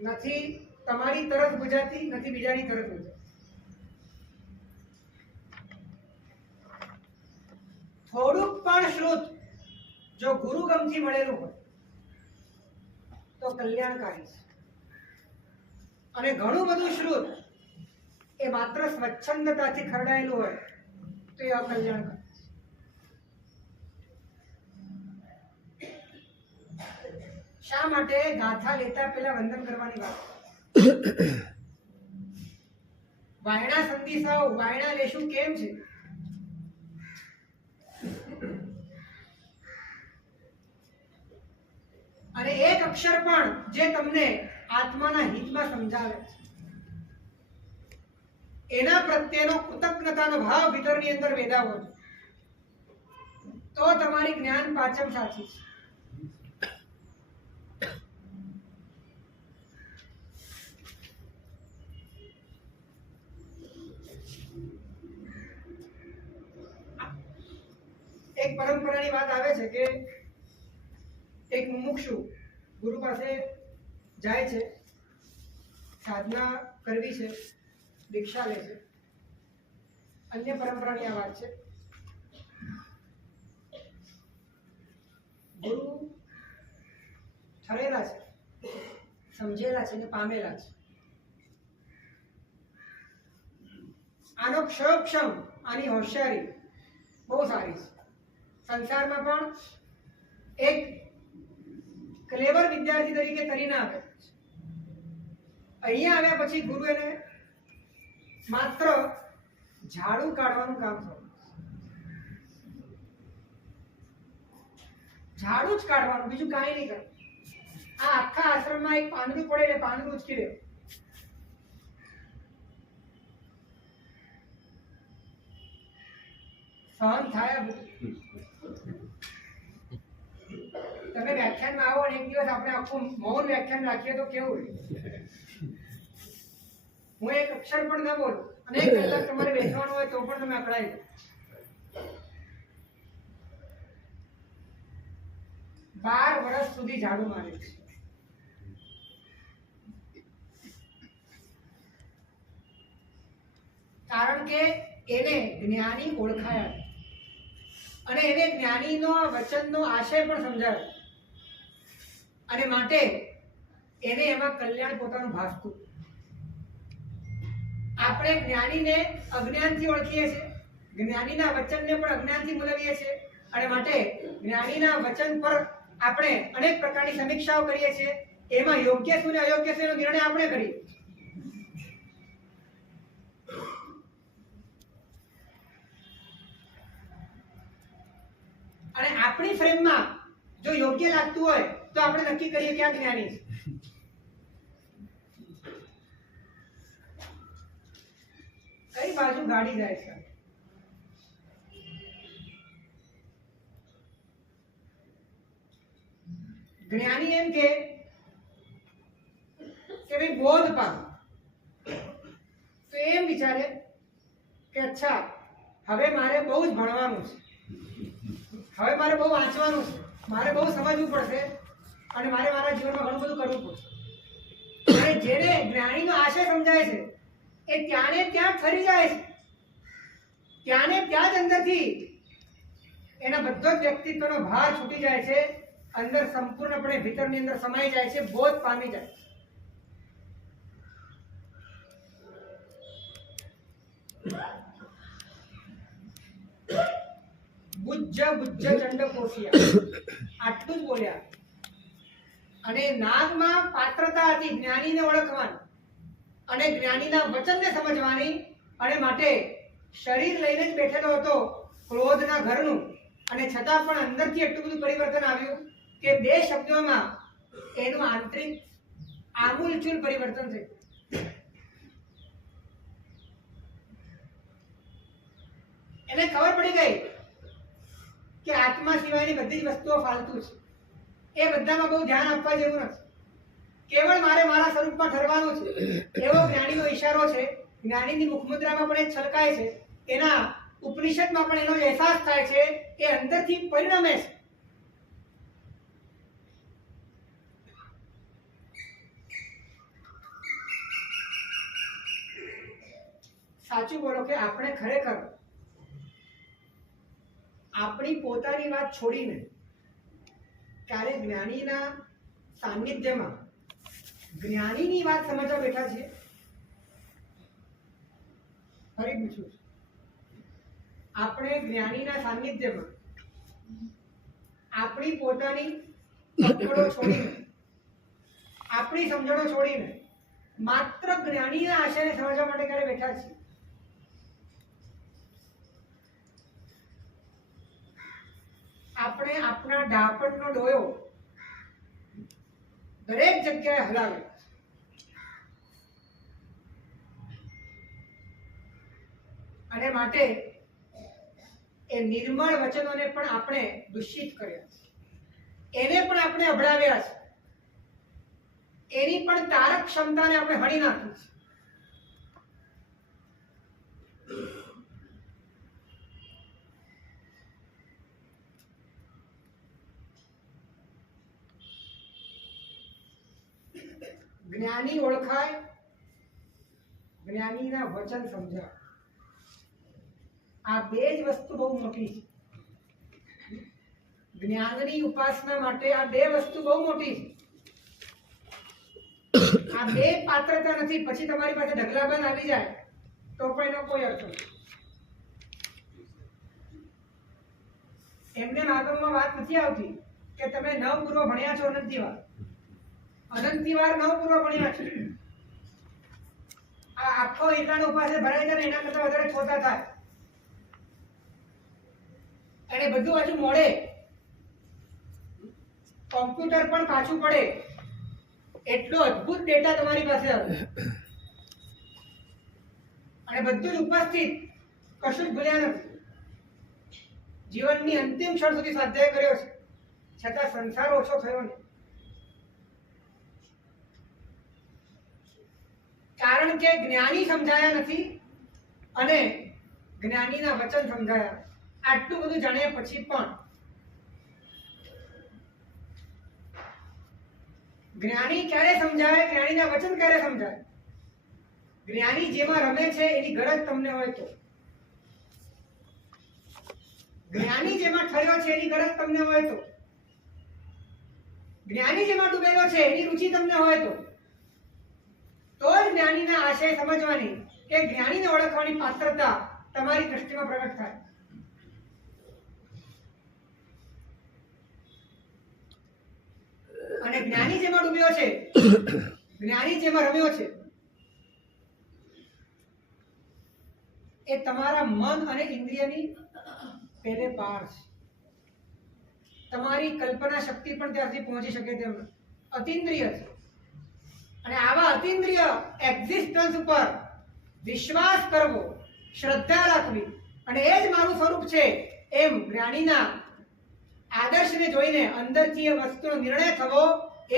નથી તમારી તરફ ગુજરાતી, નથી બીજાની તરફ ગુજરાતી. થોડુંક પણ શ્રુત જો ગુરુગમથી મળેલું હોય તો કલ્યાણકારી છે, અને ઘણું બધું શ્રુત એ માત્ર સ્વચ્છંદતાથી ખરડાયેલું હોય તો એ અકલ્યાણકારી. શા માટે ગાથા લેતા પહેલા વંદન કરવાની વાત? વાયણા સંધિસાઓ વાયણા લેશું કેમ છે? અને એક અક્ષર પણ જે તમને આત્માના હિતમાં સમજાવે છે, એના પ્રત્યેનો કૃતજ્ઞતાનો ભાવ ભીતરની અંદર વેદાવો તો તમારી જ્ઞાન પાચમ સાચી છે. એક પરંપરાની વાત આવે છે કે એક મુમુક્ષુ ગુરુ પાસે જાય છે, સાધના કરવી છે, દીક્ષા લે છે. અન્ય પરંપરાની આ વાત છે. ગુરુ ઠરેલા છે, સમજેલા છે ને પામેલા છે. આનો ક્ષયોક્ષમ, આની હોશિયારી બહુ સારી છે. સંસારમાં પણ એક ક્લેવર વિદ્યાર્થી તરીકે તરીને આવે. અહીંયા આવ્યા પછી ગુરુ એને માત્ર ઝાડુ કાઢવાનું કામ સોંપ્યું. ઝાડુ જ કાઢવાનું, બીજું કાંઈ નહીં કરવું. આ આખા આશ્રમમાં એક પાંદડું પડે એટલે પાંદડું ઉચકી દેવું. સહન થાય બધું. તમે વ્યાખ્યાનમાં આવો અને એક દિવસ આપણે આખું મૌન વ્યાખ્યાન રાખીએ તો કેવું હોય? હું એક અક્ષર પણ ના બોલું અને એક કલાક તમારે બેસવાનું હોય તો પણ તમે અકળાઈ જાઓ. 12 વર્ષ સુધી ઝાડુ મારે છે. કારણ એને જ્ઞાની ઓળખાયા અને એને જ્ઞાનીનો વચનનો આશય પણ સમજાયો અને માટે એને એમાં કલ્યાણ પોતાનું ભાસતું. આપણે જ્ઞાનીને અજ્ઞાનથી ઓળખીએ છીએ, જ્ઞાનીના વચનને પણ અજ્ઞાનથી મૂલવીએ છીએ અને માટે જ્ઞાનીના વચન પર આપણે અનેક પ્રકારની સમીક્ષાઓ કરીએ છીએ. એમાં યોગ્ય શું ને અયોગ્ય શું એનો નિર્ણય આપણે કરીએ. અને આપણી ફ્રેમમાં જો યોગ્ય લાગતું હોય તો આપણે નક્કી કરીએ કે આ જ્ઞાની છે. કઈ બાજુ ગાડી જાય છે? જ્ઞાની એમ કે ભાઈ બોધ પામ તો એમ વિચારે કે અચ્છા હવે મારે બહુ જ ભણવાનું છે, હવે મારે બહુ વાંચવાનું છે, મારે બહુ સમજવું પડશે અને મારે મારા જીવનમાં ઘણું બધું કરવું પડશે. અને જેને જ્ઞાનીનો આશય સમજાય છે એ ત્યાંને ત્યાં ઠરી જાય છે, ત્યાંને ત્યાં જ અંદરથી એના બધો જ વ્યક્તિત્વનો ભાર છૂટી જાય છે, અંદર સંપૂર્ણપણે ભીતરની અંદર સમાઈ જાય છે, બોધ પામી જાય છે. બુજ્જ ચંડકોશિયા આટલું જ બોલ્યા. અને નાગમાં પાત્રતા હતી જ્ઞાનીને ઓળખવાની અને જ્ઞાનીના વચનને સમજવાની અને માટે શરીર લઈને જ બેઠેલો હતો ક્રોધના ઘરનું અને છતાં પણ અંદરથી એટલું બધું પરિવર્તન આવ્યું કે બે શબ્દોમાં એનું આંતરિક આમૂલચૂલ પરિવર્તન થયું. એને ખબર પડી ગઈ કે આત્મા સિવાયની બધી જ વસ્તુઓ ફાલતુ છે, એ બધામાં બહુ ધ્યાન આપવા જેવું નથી, કેવળ મારે મારા સ્વરૂપમાં ઠરવાનું છે. એવો જ્ઞાનીનો ઈશારો છે. જ્ઞાનીની મુખમુદ્રામાં પણ એ છલકાય છે, એના ઉપનિષદમાં પણ એનો અહેસાસ થાય છે, એ અંદરથી પરિણમે છે. સાચું બોલો કે આપણે ખરેખર આપણી પોતાની વાત છોડીને ક્યારે જ્ઞાનીના સાનિધ્યમાં જ્ઞાનીની વાત સમજવા બેઠા છીએ? ફરી પૂછું, આપણે જ્ઞાનીના સાનિધ્યમાં આપણી પોતાની પકડો છોડીને, આપણી સમજણો છોડીને માત્ર જ્ઞાનીના આશયને સમજવા માટે ક્યારે બેઠા છીએ? આપણે આપણા ડાપણનો ડોયો દરેક જગ્યાએ હલાવે અને માટે એ નિર્મળ વચનોને પણ આપણે દૂષિત કર્યા છે, એને પણ આપણે અભડાવ્યા છે, એની પણ તારક ક્ષમતાને આપણે હણી નાખી છે. જ્ઞાની ઓળખાય, જ્ઞાનીના વચન સમજાય. આ બે જ વસ્તુ બહુ મોટી છે. જ્ઞાનની ઉપાસના માટે આ બે વસ્તુ બહુ મોટી છે. આ બે પાત્રતા નથી, પછી તમારી પાસે ઢગલાબંધ આવી જાય તો પણ એનો કોઈ અર્થ નથી. એમને આગમમાં વાત નથી આવતી કે તમે નવ પૂર્વ ભણ્યા છો અનંતિવાર, અનંતિવાર નવ પૂર્વ ભણ્યા છે. આ આખો એટલાનો ઉપાસે ભરાય છે ને એના કરતા વધારે છોટા થાય. અને બધું હજુ મોડે કોમ્પ્યુટર પણ પાછું પડે એટલો અદ્ભુત ડેટા તમારી પાસે આવે અને બધું જ ઉપસ્થિત, કશું જ ભૂલ્યા નથી. જીવનની અંતિમ ક્ષણ સુધી સ્વાધ્યાય કર્યો છે, છતાં સંસાર ઓછો થયો નહીં. કારણ કે જ્ઞાની સમજાયા નથી અને જ્ઞાનીના વચન સમજાયા. આટલું બધું જાણ્યા પછી પણ જ્ઞાની ક્યારે સમજાય, જ્ઞાનીના વચન ક્યારે સમજાય? જ્ઞાની જેમાં રમે છે એની ગરજ તમને હોય તો. જ્ઞાની જેમાં ઠર્યો છે એની ગરજ તમને હોય જ્ઞાની જેમાં ડૂબેલો છે એની રુચિ તમને હોય તો જ જ્ઞાનીના આશય સમજવાની કે જ્ઞાનીને ઓળખવાની પાત્રતા તમારી દ્રષ્ટિમાં પ્રગટ થાય. અને જ્ઞાની જેમાં ડૂબ્યો છે, જ્ઞાની જેમાં રમ્યો છે, એ તમારા મન અને ઇન્દ્રિયની પેલે પાર છે. તમારી કલ્પના શક્તિ પણ ત્યાં સુધી પહોંચી શકે તેમ અતિન્દ્રિય છે. અને આવા અતિન્દ્રિય એક્ઝિસ્ટન્સ ઉપર વિશ્વાસ કરવો, શ્રદ્ધા રાખવી અને એ જ મારું સ્વરૂપ છે એમ જ્ઞાનીના આદર્શને જોઈને અંદરથી એ વસ્તુનો નિર્ણય થવો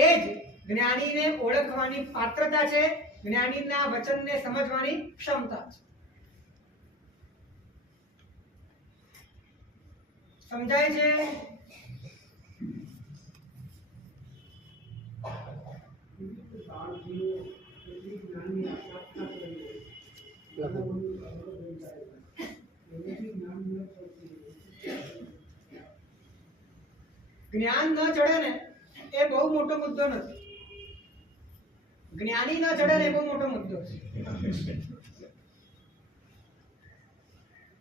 એ જ જ્ઞાનીને ઓળખવાની પાત્રતા છે, જ્ઞાનીના વચનને સમજવાની ક્ષમતા છે. સમજાય છે? જ્ઞાન ન ચડે ને એ બહુ મોટો મુદ્દો નથી. જ્ઞાની ન ચડે ને એ બહુ મોટો મુદ્દો છે.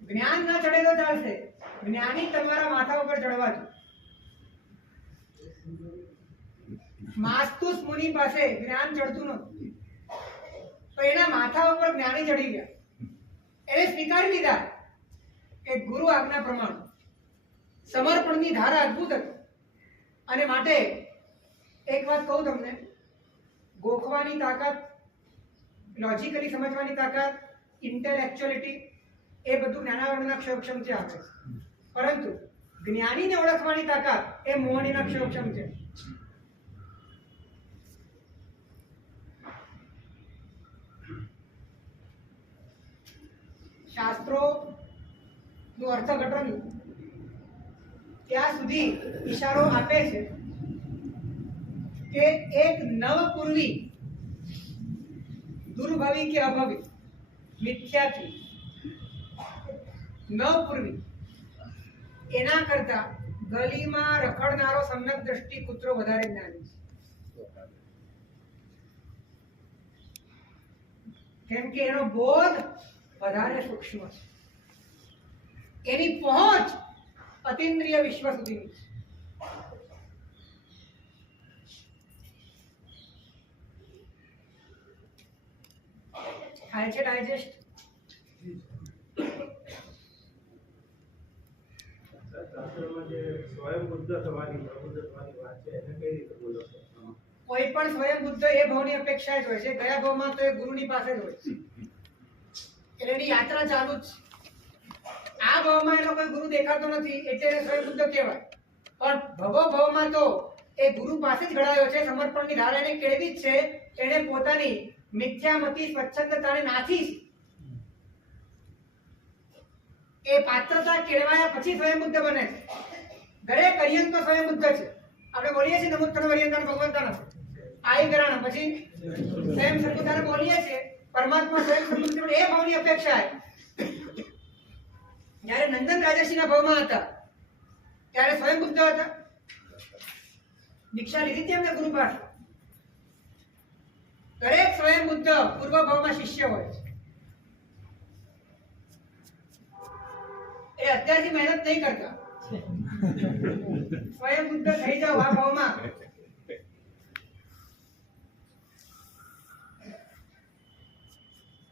જ્ઞાન ન ચડે તો ચાલશે, જ્ઞાની તમારા માથા ઉપર ચડવા દો. માસ્તુસ મુનિ પાસે જ્ઞાન ચડતું નહોતું, તો એના માથા ઉપર જ્ઞાની ચડી ગયા. એને સ્વીકારી લીધા કે ગુરુ આજ્ઞા પ્રમાણે સમર્પણની ધારા અદ્ભુત હતી. અને માટે એક વાત કહું તમને, ગોખવાની તાકાત, લોજિકલી સમજવાની તાકાત, ઇન્ટેલેક્ચ્યુઅલિટી એ બધું જ્ઞાનાવરણના ક્ષમથી આવે છે. પરંતુ જ્ઞાનીને ઓળખવાની તાકાત એ મોહનીના ક્ષમ છે. શાસ્ત્રો નું અર્થઘટન ત્યાં સુધી ઈશારો આપે છે કે એક નવપૂર્વી, દુર્ભવી કે અભવી, મિથ્યાથી નવપૂર્વી એના કરતા ગલીમાં રખડનારો સમ્યક દ્રષ્ટિ કૂતરો વધારે જ્ઞાની છે. કેમ કે એનો બોધ વધારે સૂક્ષ્મ છે, એની પહોંચ અતિન્દ્રિય વિશ્વ સુધીની છે. થાય છે ડાયજેસ્ટ? કોઈ પણ સ્વયં બુદ્ધ એ ભાવની અપેક્ષા જ હોય છે. ગયા ભાવમાં તો એ ગુરુની પાસે જ હોય છે, એટલે એની યાત્રા ચાલુ જ છે. આ ભાવમાં એનો કોઈ ગુરુ દેખાતો નથી એટલે એને સ્વયં બુદ્ધ કહેવાય. પણ ભવો ભાવમાં તો એ ગુરુ પાસે જ ઘડાયો છે, સમર્પણની ધારા એને કેળવી જ છે. એને પોતાની મિથ્યામતી સ્વચ્છંદતાને નાથી એ પાત્રતા કેળવાયા પછી સ્વયં બુદ્ધ બને છે. દરેક અર્યંત તો સ્વયં બુદ્ધ છે. આપણે બોલીએ છીએ નમુત્તર અર્યંતન ભગવંતન આઈ ગરાણ, પછી સ્વયં સર્વતાને બોલીએ છીએ પરમાત્મા સ્વયં સર્વબુદ્ધ. એ ભાવની અપેક્ષા છે. જ્યારે નંદન રાજર્ષિના ભાવમાં હતા ત્યારે સ્વયં બુદ્ધ હતા. દીક્ષા લીધી હતી એમને ગુરુ પાસે. દરેક સ્વયં બુદ્ધ પૂર્વ ભાવમાં શિષ્ય હોય છે. એ અત્યારથી મહેનત નહીં કરતા, સ્વયં બુદ્ધ થઈ જાવ આ ભાવમાં.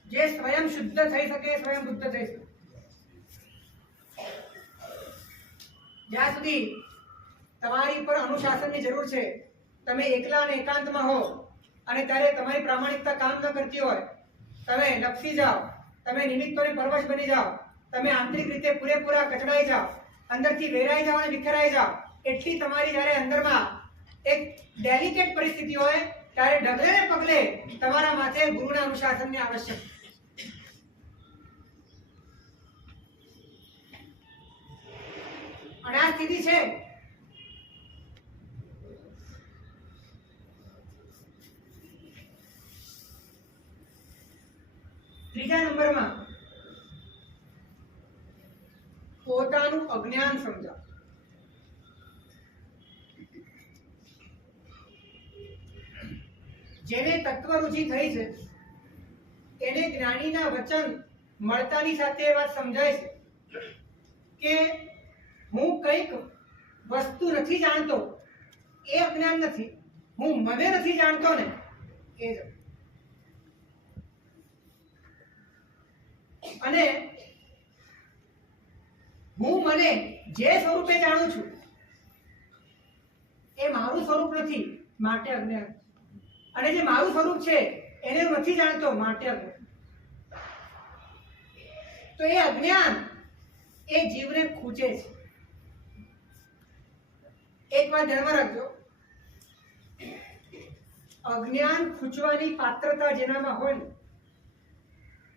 જે સ્વયં શુદ્ધ થઈ શકે સ્વયં બુદ્ધ થઈ શકે. જ્યાં સુધી તમારી પર અનુશાસનની જરૂર છે, તમે એકલા અને એકાંતમાં હો અને ત્યારે તમારી પ્રામાણિકતા કામ ન કરતી હોય, તમે લપસી જાઓ, તમે નિમિત્તોને પરવશ બની જાઓ, તમે આંતરિક રીતે પૂરેપૂરા કચડાઈ જાઓ, અંદરથી વેરાઈ જાઓ અને વિખેરાઈ જાઓ, એટલી તમારી જ્યારે અંદરમાં એક ડેલિકેટ પરિસ્થિતિ હોય ત્યારે ડગલે ને પગલે તમારા માથે ગુરુના અનુશાસનની આવશ્યક. અને આ સ્થિતિ છે. ત્રીજા નંબરમાં પોતાનું અજ્ઞાન અજ્ઞાન સમજાવો. જેને તત્વરુચિ થઈ છે એને જ્ઞાનીના વચન મળતાની સાથે એ વાત સમજાય છે કે હું કંઈક વસ્તુ નથી જાણતો એ અજ્ઞાન નથી, હું મને નથી જાણતો ને એ જ. અને હું મને જે સ્વરૂપે જાણું છું એ મારું સ્વરૂપ નથી માટે અજ્ઞાન, અને જે મારું સ્વરૂપ છે એને હું નથી જાણતો માટે અજ્ઞાન. તો એ અજ્ઞાન એ જીવને ખૂંચે છે. એક વાત ધ્યાનમાં રાખજો, અજ્ઞાન ખૂંચવાની પાત્રતા જેનામાં હોય ને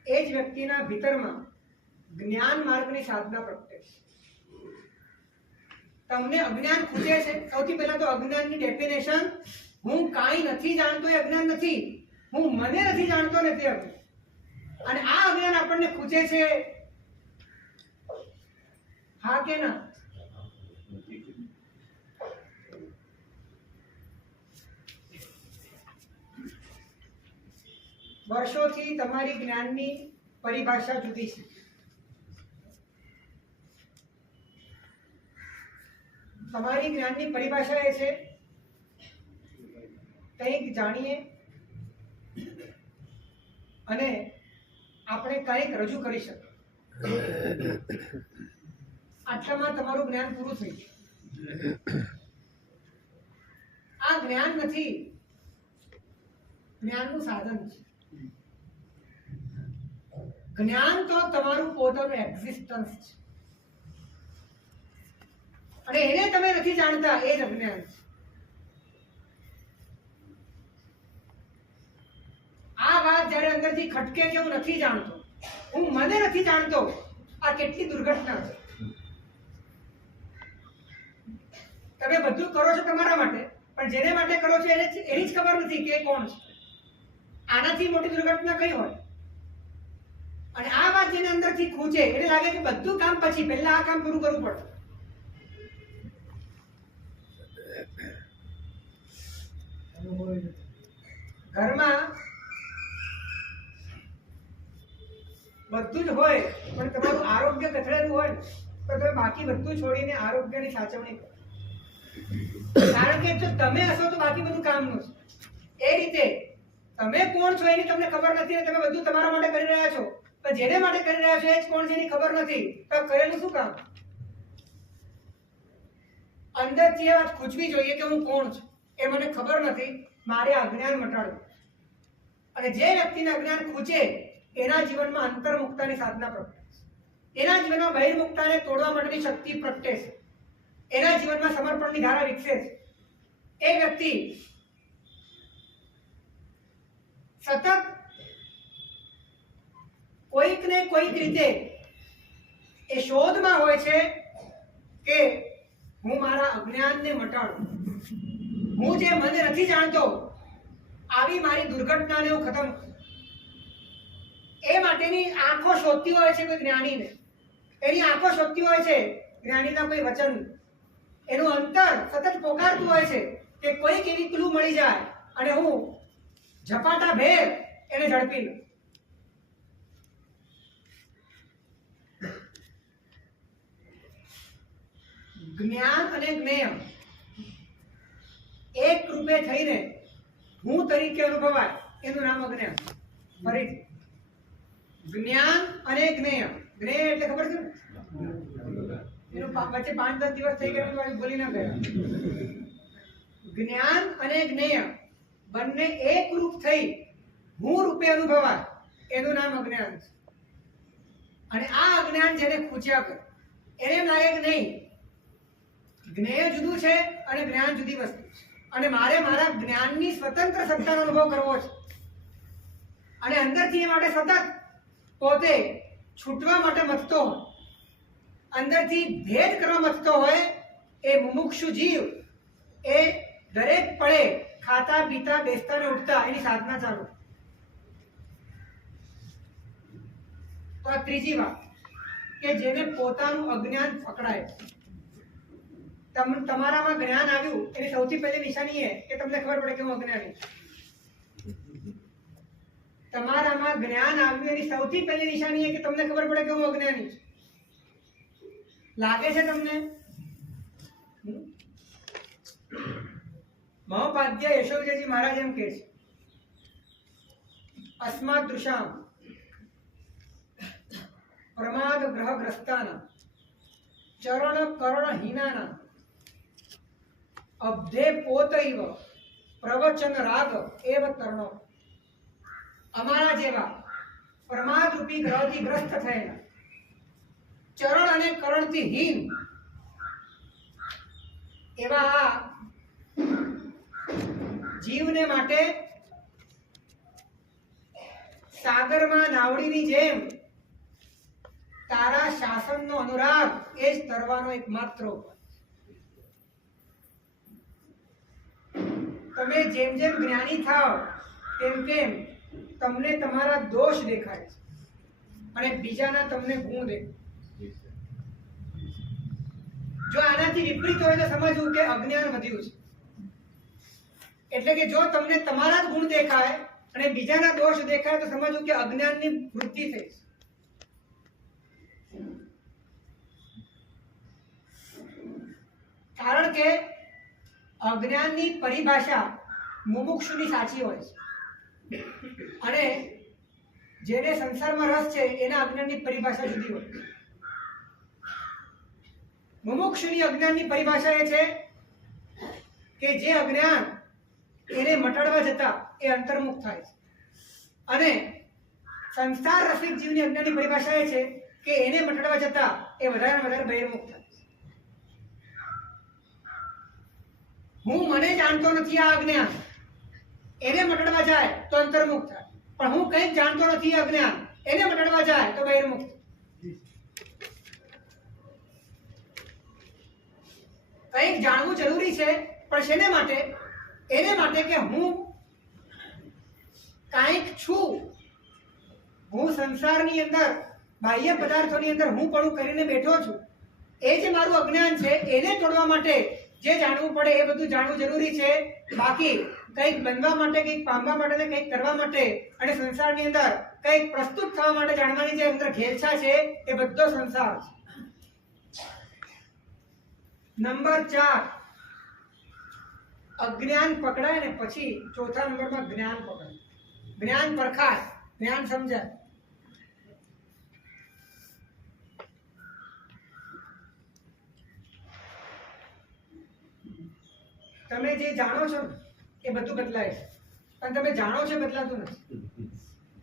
એ જ વ્યક્તિના ભીતરમાં જ્ઞાન માર્ગની સાધના પ્રગટે છે. તમને અજ્ઞાન ખૂંચે છે, સૌથી પહેલા તો અજ્ઞાનની ડેફિનેશન, હું કાંઈ નથી જાણતો એ અજ્ઞાન નથી, હું મને નથી જાણતો ને તે અજ્ઞાન. અને આ અજ્ઞાન આપણને ખૂંચે છે, હા કે ના? વર્ષોથી તમારી જ્ઞાનની પરિભાષા જુદી છે. તમારી જ્ઞાનની પરિભાષા એ છે કંઈક જાણીએ અને આપણે કંઈક રજૂ કરી શકીએ. આટલામાં તમારું જ્ઞાન પૂરું થઈ ગયું. આ જ્ઞાન નથી, જ્ઞાનનું સાધન છે. જ્ઞાન તો તમારું પોતાનું એક્ઝિસ્ટન્સ છે, અને એને તમે નથી જાણતા એ જ અજ્ઞાન છે. આ વાત જ્યારે અંદરથી ખટકે કે હું નથી જાણતો, હું મને નથી જાણતો, આ કેટલી દુર્ઘટના છે. તમે બધું કરો છો તમારા માટે, પણ જેને માટે કરો છો એની જ ખબર નથી કે કોણ છે. આનાથી મોટી દુર્ઘટના કઈ હોય? અને આ વાત જેને અંદરથી ખૂંચે એને લાગે કે બધું કામ પછી, પહેલા આ કામ પૂરું કરવું પડે. ઘરમાં બધું જ હોય પણ તમારું આરોગ્ય કથળેલું હોય તો તમે બાકી બધું છોડીને આરોગ્યની સાચવણી કરો. કારણ કે જો તમે હશો તો બાકી બધું કામનું છે. એ રીતે તમે કોણ છો એની તમને ખબર નથી, તમે બધું તમારા માટે કરી રહ્યા છો, પણ જેને માટે કરી રહ્યા છો એ જ કોણ છે એની ખબર નથી, તો કરેલું શું કામ? અંદરથી એ વાત ખૂંચવી જોઈએ કે હું કોણ છું એ મને ખબર નથી, મારે અજ્ઞાન મટાડવું. અને જે વ્યક્તિને અજ્ઞાન ખૂંચે એના જીવનમાં અંતર્મુક્તાની સાધના પ્રગટે છે, એના જીવનમાં બહિર્મુક્તાને તોડવા માટેની શક્તિ પ્રગટે છે, એના જીવનમાં સમર્પણની ધારા વિકસે છે. એ વ્યક્તિ સતત કોઈક ને કોઈક રીતે એ શોધમાં હોય છે કે હું મારા અજ્ઞાનને મટાડું, હું જે મને નથી જાણતો આવી મારી દુર્ઘટનાને હું ખતમ કરું. એ માટેની આંખો શોધતી હોય છે કોઈ જ્ઞાનીને, એની આંખો શોધતી હોય છે જ્ઞાનીના કોઈ વચન, એનું અંતર સતત પોકારતું હોય છે કે કોઈક એવી ક્લુ મળી જાય અને હું ઝપાટા ભેર એને ઝડપી લઉં. જ્ઞાન અને જ્ઞેય એક રૂપે થઈને હું તરીકે અનુભવાય એનું નામ અજ્ઞાન. ફરીથી, જ્ઞાન અને જ્ઞેય. જ્ઞેય એટલે ખબર છે ને, એનું વચ્ચે 5-10 દિવસ થઈ ગયા તો બોલી ના ગયા. જ્ઞાન અને જ્ઞેય બંને એક રૂપ થઈ હું રૂપે અનુભવાય એનું નામ અજ્ઞાન છે. અને આ અજ્ઞાન જેને ખૂંચ્યા કરે એને એમ લાગે કે નહીં, જ્ઞેય જુદું છે અને જ્ઞાન જુદી વસ્તુ છે, અને મારે મારા જ્ઞાનની સ્વતંત્ર સત્તાનો અનુભવ કરવો છે. અને અંદરથી એ માટે સતત પોતે છૂટવા માટે મથતો હોય, અંદરથી ભેદ કરવા મથતો હોય એ મુમુક્ષુ જીવ એ દરેક પળે ખાતા પીતા બેસતા ને ઉઠતા એની સાધના ચાલુ. તો આ ત્રીજી વાત કે જેને પોતાનું અજ્ઞાન પકડાય, તમારામાં જ્ઞાન આવ્યું એની સૌથી પહેલી નિશાની એ કે તમને ખબર પડે કે હું અજ્ઞાની છું. તમારામાં જ્ઞાન આવ્યું એની સૌથી પહેલી નિશાની એ કે તમને ખબર પડે કે હું અજ્ઞાની છું. લાગે છે તમને? મહોપાધ્યાય યશોવિજયજી મહારાજ એમ કહે છે, અસ્માદ દૃશામ પ્રમાદ ગ્રહગ્રસ્તાના ચરણ કરણ હીનાના અબ્ધે પોતૈવ પ્રવચન રાગ એવ તર્ણો. અમારા જેવા પ્રમાદ રૂપી ગ્રહથી ગ્રસ્ત થયેલા ચરણ અને કરણથી હીન એવા આ જીવને માટે સાગરમાં નાવડીની જેમ તારા શાસનનો અનુરાગ એ જ તરવાનો એકમાત્ર ઉપાય. તમે જેમ જેમ જ્ઞાની થાવ તેમ તેમ તમને તમારા દોષ દેખાય છે અને બીજાના તમને ગુણ દેખાય. જો આનાથી વિપરીત હોય તો સમજવું કે અજ્ઞાન વધ્યું છે. એટલે કે જો તમને તમારા જ ગુણ દેખાય અને બીજાના દોષ દેખાય તો સમજવું કે અજ્ઞાનની વૃદ્ધિ થઈ છે. કારણ કે અજ્ઞાનની પરિભાષા મુમુક્ષુની સાચી હોય છે અને જેને સંસારમાં રસ છે એના અજ્ઞાનની પરિભાષા જુદી હોય. મુમુક્ષુની અજ્ઞાનની પરિભાષા એ છે કે જે અજ્ઞાન એને મટાડવા જતા એ અંતર્મુખ થાય છે અને સંસાર રસિક જીવની અજ્ઞાનની પરિભાષા એ છે કે એને મટાડવા જતા એ વધારે વધારે બહિર્મુખ થાય. હું મને જાણતો નથી આ અજ્ઞાન એને મટાડવા જાય તો અંતર્મુખ થાય, પણ હું કંઈક જાણતો નથી અજ્ઞાન એને મટાડવા જાય તો બહિર્મુખ થાય. કંઈક જાણવું જરૂરી છે પણ શેને માટે? એને માટે કે હું કાંઈક છું. હું સંસારની અંદર બાહ્ય પદાર્થોની અંદર હું પણ કરીને બેઠો છું. એ જે મારું અજ્ઞાન છે એને તોડવા માટે જે જાણવું પડે એ બધું જાણવું જરૂરી છે. બાકી કંઈક બનવા માટે, કંઈક પામવા માટે, કંઈક કરવા માટે અને સંસારની અંદર કંઈક પ્રસ્તુત થવા માટે જાણવાની જે અંદર ઘેલછા છે એ બધો સંસાર છે. નંબર 4 અજ્ઞાન પકડાય ને પછી ચોથા નંબરમાં જ્ઞાન પકડાય. જ્ઞાન પરખાય, જ્ઞાન સમજાય. તમે જે જાણો છો એ બધું બદલાય છે પણ તમે જાણો છો બદલાતું નથી.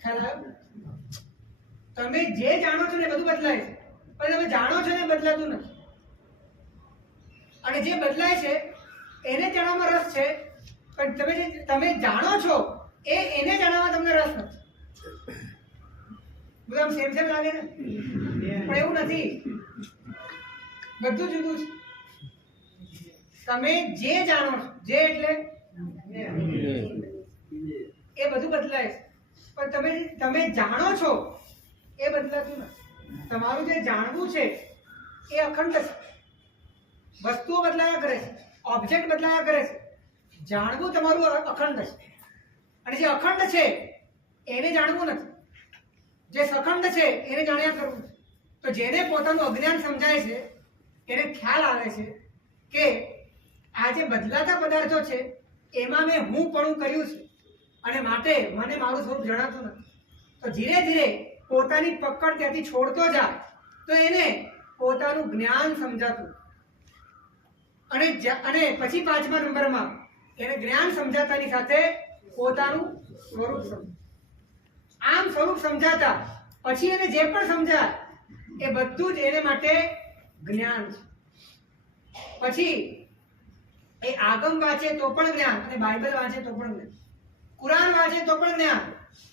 ખ્યાલ આવ્યો? તમે જે જાણો છો ને બધું બદલાય છે પણ તમે જાણો છો ને બદલાતું નથી. અને જે બદલાય છે એને જાણવામાં રસ છે પણ તમે જાણો છો એને જાણવામાં તમને રસ નથી. બધું સેમ સેમ લાગે ને પણ એવું નથી, બધું જુદું છે. તમે જે જાણો છો, જે એટલે એ બધું બદલાય છે પણ તમે જાણો છો એ બદલાતું નથી. તમારું જે જાણવું છે એ અખંડ છે. વસ્તુઓ બદલાયા કરે છે, ઓબ્જેક્ટ બદલાયા કરે છે. જાણવું તમારું અખંડ છે અને જે અખંડ છે એને જાણવું નથી. જે સખંડ છે એને જાણ્યા કરવું છે. તો જેને પોતાનું અજ્ઞાન સમજાય છે એને ખ્યાલ આવે છે કે આ જે બદલાતા પદાર્થો છે એમાં મેં હું પણ કર્યું છે અને માટે મને મારું સ્વરૂપ જણાતું નથી. તો ધીરે ધીરે પોતાની પકડ ત્યાંથી છોડતો જાય તો એને પોતાનું જ્ઞાન સમજાતું અને પછી 5મા નંબરમાં એને જ્ઞાન સમજાતાની સાથે પોતાનું સ્વરૂપ સમજાય. આમ સ્વરૂપ સમજાતા પછી એને જે પણ સમજાય એ બધું જ એને માટે જ્ઞાન છે. પછી એ આગમ વાંચે તો પણ જ્ઞાન અને બાઇબલ વાંચે તો પણ જ્ઞાન, કુરાન વાંચે તો પણ જ્ઞાન.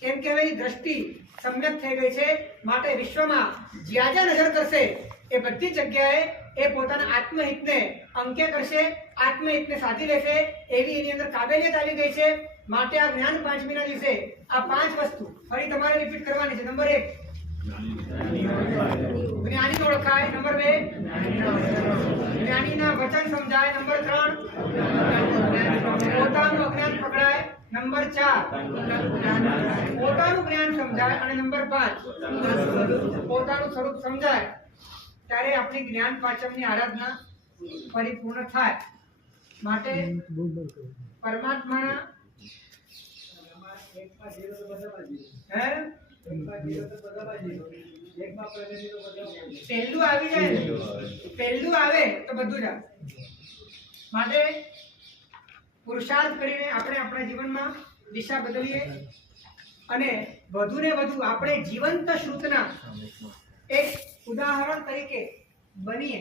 કેમ કે હવે દ્રષ્ટિ સમ્યક થઈ ગઈ છે માટે વિશ્વમાં જ્યાં જ્યાં નજર કરશે એ બધી જગ્યાએ એ પોતાના આત્મહિતને અંકે કરશે, આત્મહિતને સાધી લેશે એવી એની અંદર કાબેલિયત આવી ગઈ છે. માટે આ જ્ઞાન પાંચમીના દિવસે આ 5 વસ્તુ ફરી તમારે રિપીટ કરવાની છે. નંબર 1 જ્ઞાની ઓળખાય. નંબર 2 જ્ઞાનીના વચન સમજાય. નંબર 3 પોતાનું અજ્ઞાન પકડાય. નંબર 4 પોતાનું જ્ઞાન સમજાય. અને નંબર 5 પોતાનું સ્વરૂપ સમજાય. ત્યારે આપણી જ્ઞાન પાચમની આરાધના પરિપૂર્ણ થાય. માટે પરમાત્માના પહેલું આવી જાય, પહેલું આવે તો બધું જ આવે. માટે પુરુષાર્થ કરીને આપણે આપણા જીવનમાં દિશા બદલીએ અને વધુ ને વધુ આપણે જીવંત શ્રુતના એક ઉદાહરણ તરીકે બનીએ.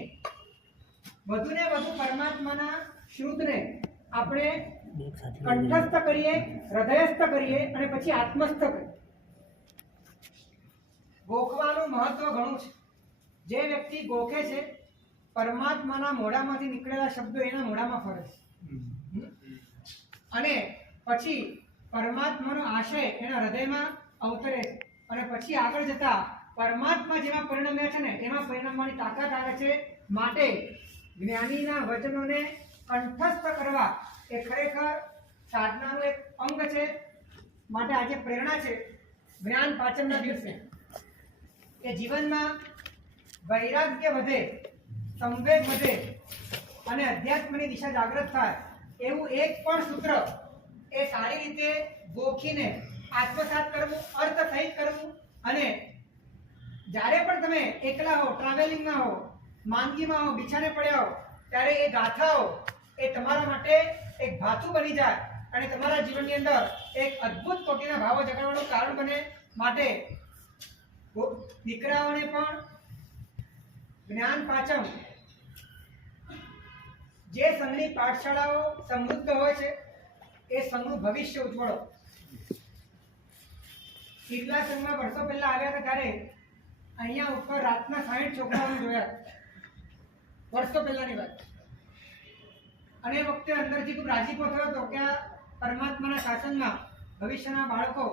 વધુ ને વધુ પરમાત્માના શ્રુતને આપણે કંઠસ્થ કરીએ, હૃદયસ્થ કરીએ અને પછી આત્મસ્થ કરીએ. ગોખવાનું મહત્વ ઘણું છે. જે વ્યક્તિ ગોખે છે પરમાત્માના મોઢામાંથી નીકળેલા શબ્દો એના મોઢામાં ફરે છે અને પછી પરમાત્માનો આશય એના હૃદયમાં અવતરે છે અને પછી આગળ જતા પરમાત્મા જેવા પરિણમે છે ને એમાં પરિણમવાની તાકાત આવે છે. માટે જ્ઞાનીના વચનોને કંઠસ્થ કરવા એ ખરેખર સાધનાનું એક અંગ છે. માટે આજે પ્રેરણા છે જ્ઞાન પાચમના દિવસે કે જીવનમાં વૈરાગ્ય વધે, સંવેગ વધે અને અધ્યાત્મની દિશા જાગૃત થાય એવું એક પણ સૂત્ર એ સારી રીતે ગોખીને આત્મસાત કરવું, અર્થ સહિત કરવું. અને જ્યારે પણ તમે એકલા હો, ટ્રાવેલિંગમાં હો, માંદગીમાં હો, બિછાને પડ્યા હો, ત્યારે એ ગાથાઓ એ તમારા માટે એક ભાથું બની જાય અને તમારા જીવનની અંદર એક અદ્ભુત કોટીના ભાવો જગાડવાનું કારણ બને. માટે દીકરાઓને પણ જ્ઞાન પાચમ જે સંઘની પાઠશાળાઓ સમૃદ્ધ હોય છે એ સંઘનું ભવિષ્ય ઉજ્જવળો. કેટલા સંઘમાં વર્ષો પહેલા આવ્યા હતા ત્યારે અહીંયા ઉપર રાતના 60 છોકરાઓને જોયા. વર્ષો પહેલાની વાત. અને એ વખતે અંદરથી ખૂબ રાજીપો થયો હતો કે આ પરમાત્માના શાસનમાં ભવિષ્યના બાળકો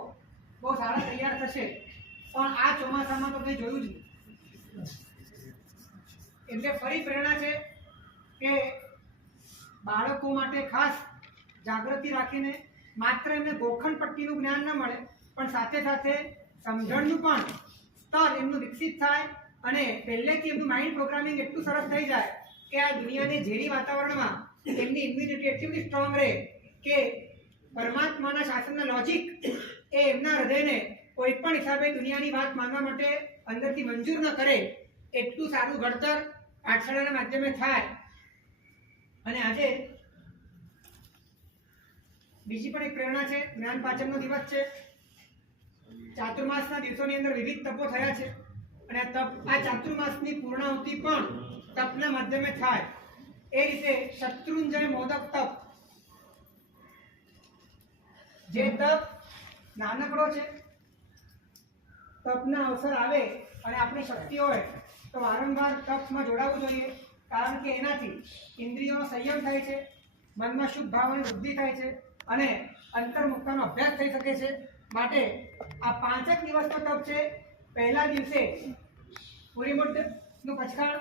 બહુ સારા તૈયાર થશે. પણ આ ચોમાસામાં તો કંઈ જોયું જ નહીં. એટલે ફરી પ્રેરણા છે કે બાળકો માટે ખાસ જાગૃતિ રાખીને માત્ર એમને ગોખણ પટ્ટીનું જ્ઞાન ન મળે પણ સાથે સાથે સમજણનું પણ સ્તર એમનું વિકસિત થાય અને પહેલેથી એમનું માઇન્ડ પ્રોગ્રામિંગ એટલું સરસ થઈ જાય કે આ દુનિયાને ઝેરી વાતાવરણમાં એમની ઇમ્યુનિટી એટલી સ્ટ્રોંગ રહે કે પરમાત્માના શાસનના લોજિક એ એમના હૃદયને કોઈ પણ હિસાબે દુનિયાની વાત માનવા માટે અંદરથી મંજૂર ન કરે એટલું સારું ઘડતર પાઠશાળાના માધ્યમે થાય. અને આજે બીજી પણ એક પ્રેરણા છે. જ્ઞાન પાચમનો દિવસ છે. ચાતુર્માસના દિવસોની અંદર વિવિધ તપો થયા છે અને આ ચાતુર્માસની પૂર્ણાહુતિ પણ તપના માધ્યમે થાય. એ રીતે શત્રુંજય મોદક તપ, જે તપ નાનકડો છે, તપના અવસર આવે અને આપણી શક્તિ હોય તો વારંવાર તપમાં જોડાવવું જોઈએ. કારણ કે એનાથી ઇન્દ્રિયોનો સંયમ થાય છે, મનમાં શુદ્ધ ભાવની વૃદ્ધિ થાય છે અને અંતર્મુક્તાનો અભ્યાસ થઈ શકે છે. માટે આ 5 જ દિવસનો તપ છે. પહેલા દિવસે પુરીમુડનું પચકાણ,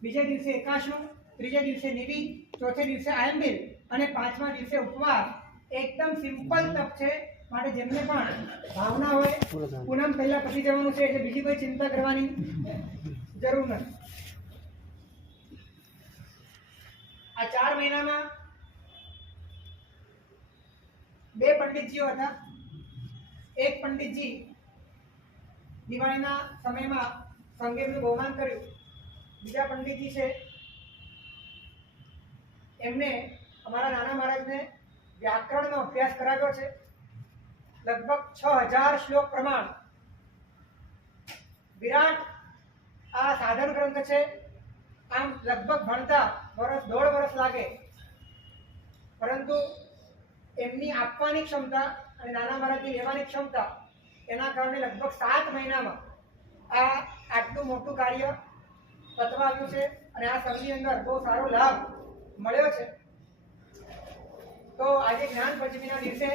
બીજે દિવસે એકાશનું, ત્રીજે દિવસે નિવિદ, ચોથે દિવસે આયંબિલ અને 5મા દિવસે ઉપવાસ. એકદમ સિમ્પલ તપ છે. માટે જેમને પણ ભાવના હોય પૂનમ પહેલા પતી જવાનું છે એટલે બીજી કોઈ ચિંતા કરવાની જરૂર નથી. આ 4 મહિનામાં 2 પંડિતજીઓ હતા. એક પંડિતજી દિવાળીના સમયમાં સંગીતનું બહુમાન કર્યું. બીજા પંડિતજી છે એમને અમારા નાના મહારાજને વ્યાકરણનો અભ્યાસ કરાવ્યો છે. લગભગ 6000 શ્લોક પ્રમાણ વિરાટ આ સાધન ગ્રંથ છે. આમ લગભગ ભણતા દોઢ વર્ષ લાગે, પરંતુ એમની આપવાની ક્ષમતા અને નાના મહારાજની લેવાની ક્ષમતા એના કારણે લગભગ 7 મહિનામાં આ આટલું મોટું કાર્ય પતવા આવ્યું છે અને આ સમયની અંદર બહુ સારો લાભ મળ્યો છે. તો આજે જ્ઞાન પંચમીના દિવસે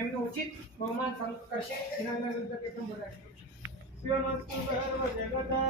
એમનું ઉચિત બહુમાન કરશે. એના અંદર કેટલું બોલાય શિવમસ્તુ સર્વ જગતા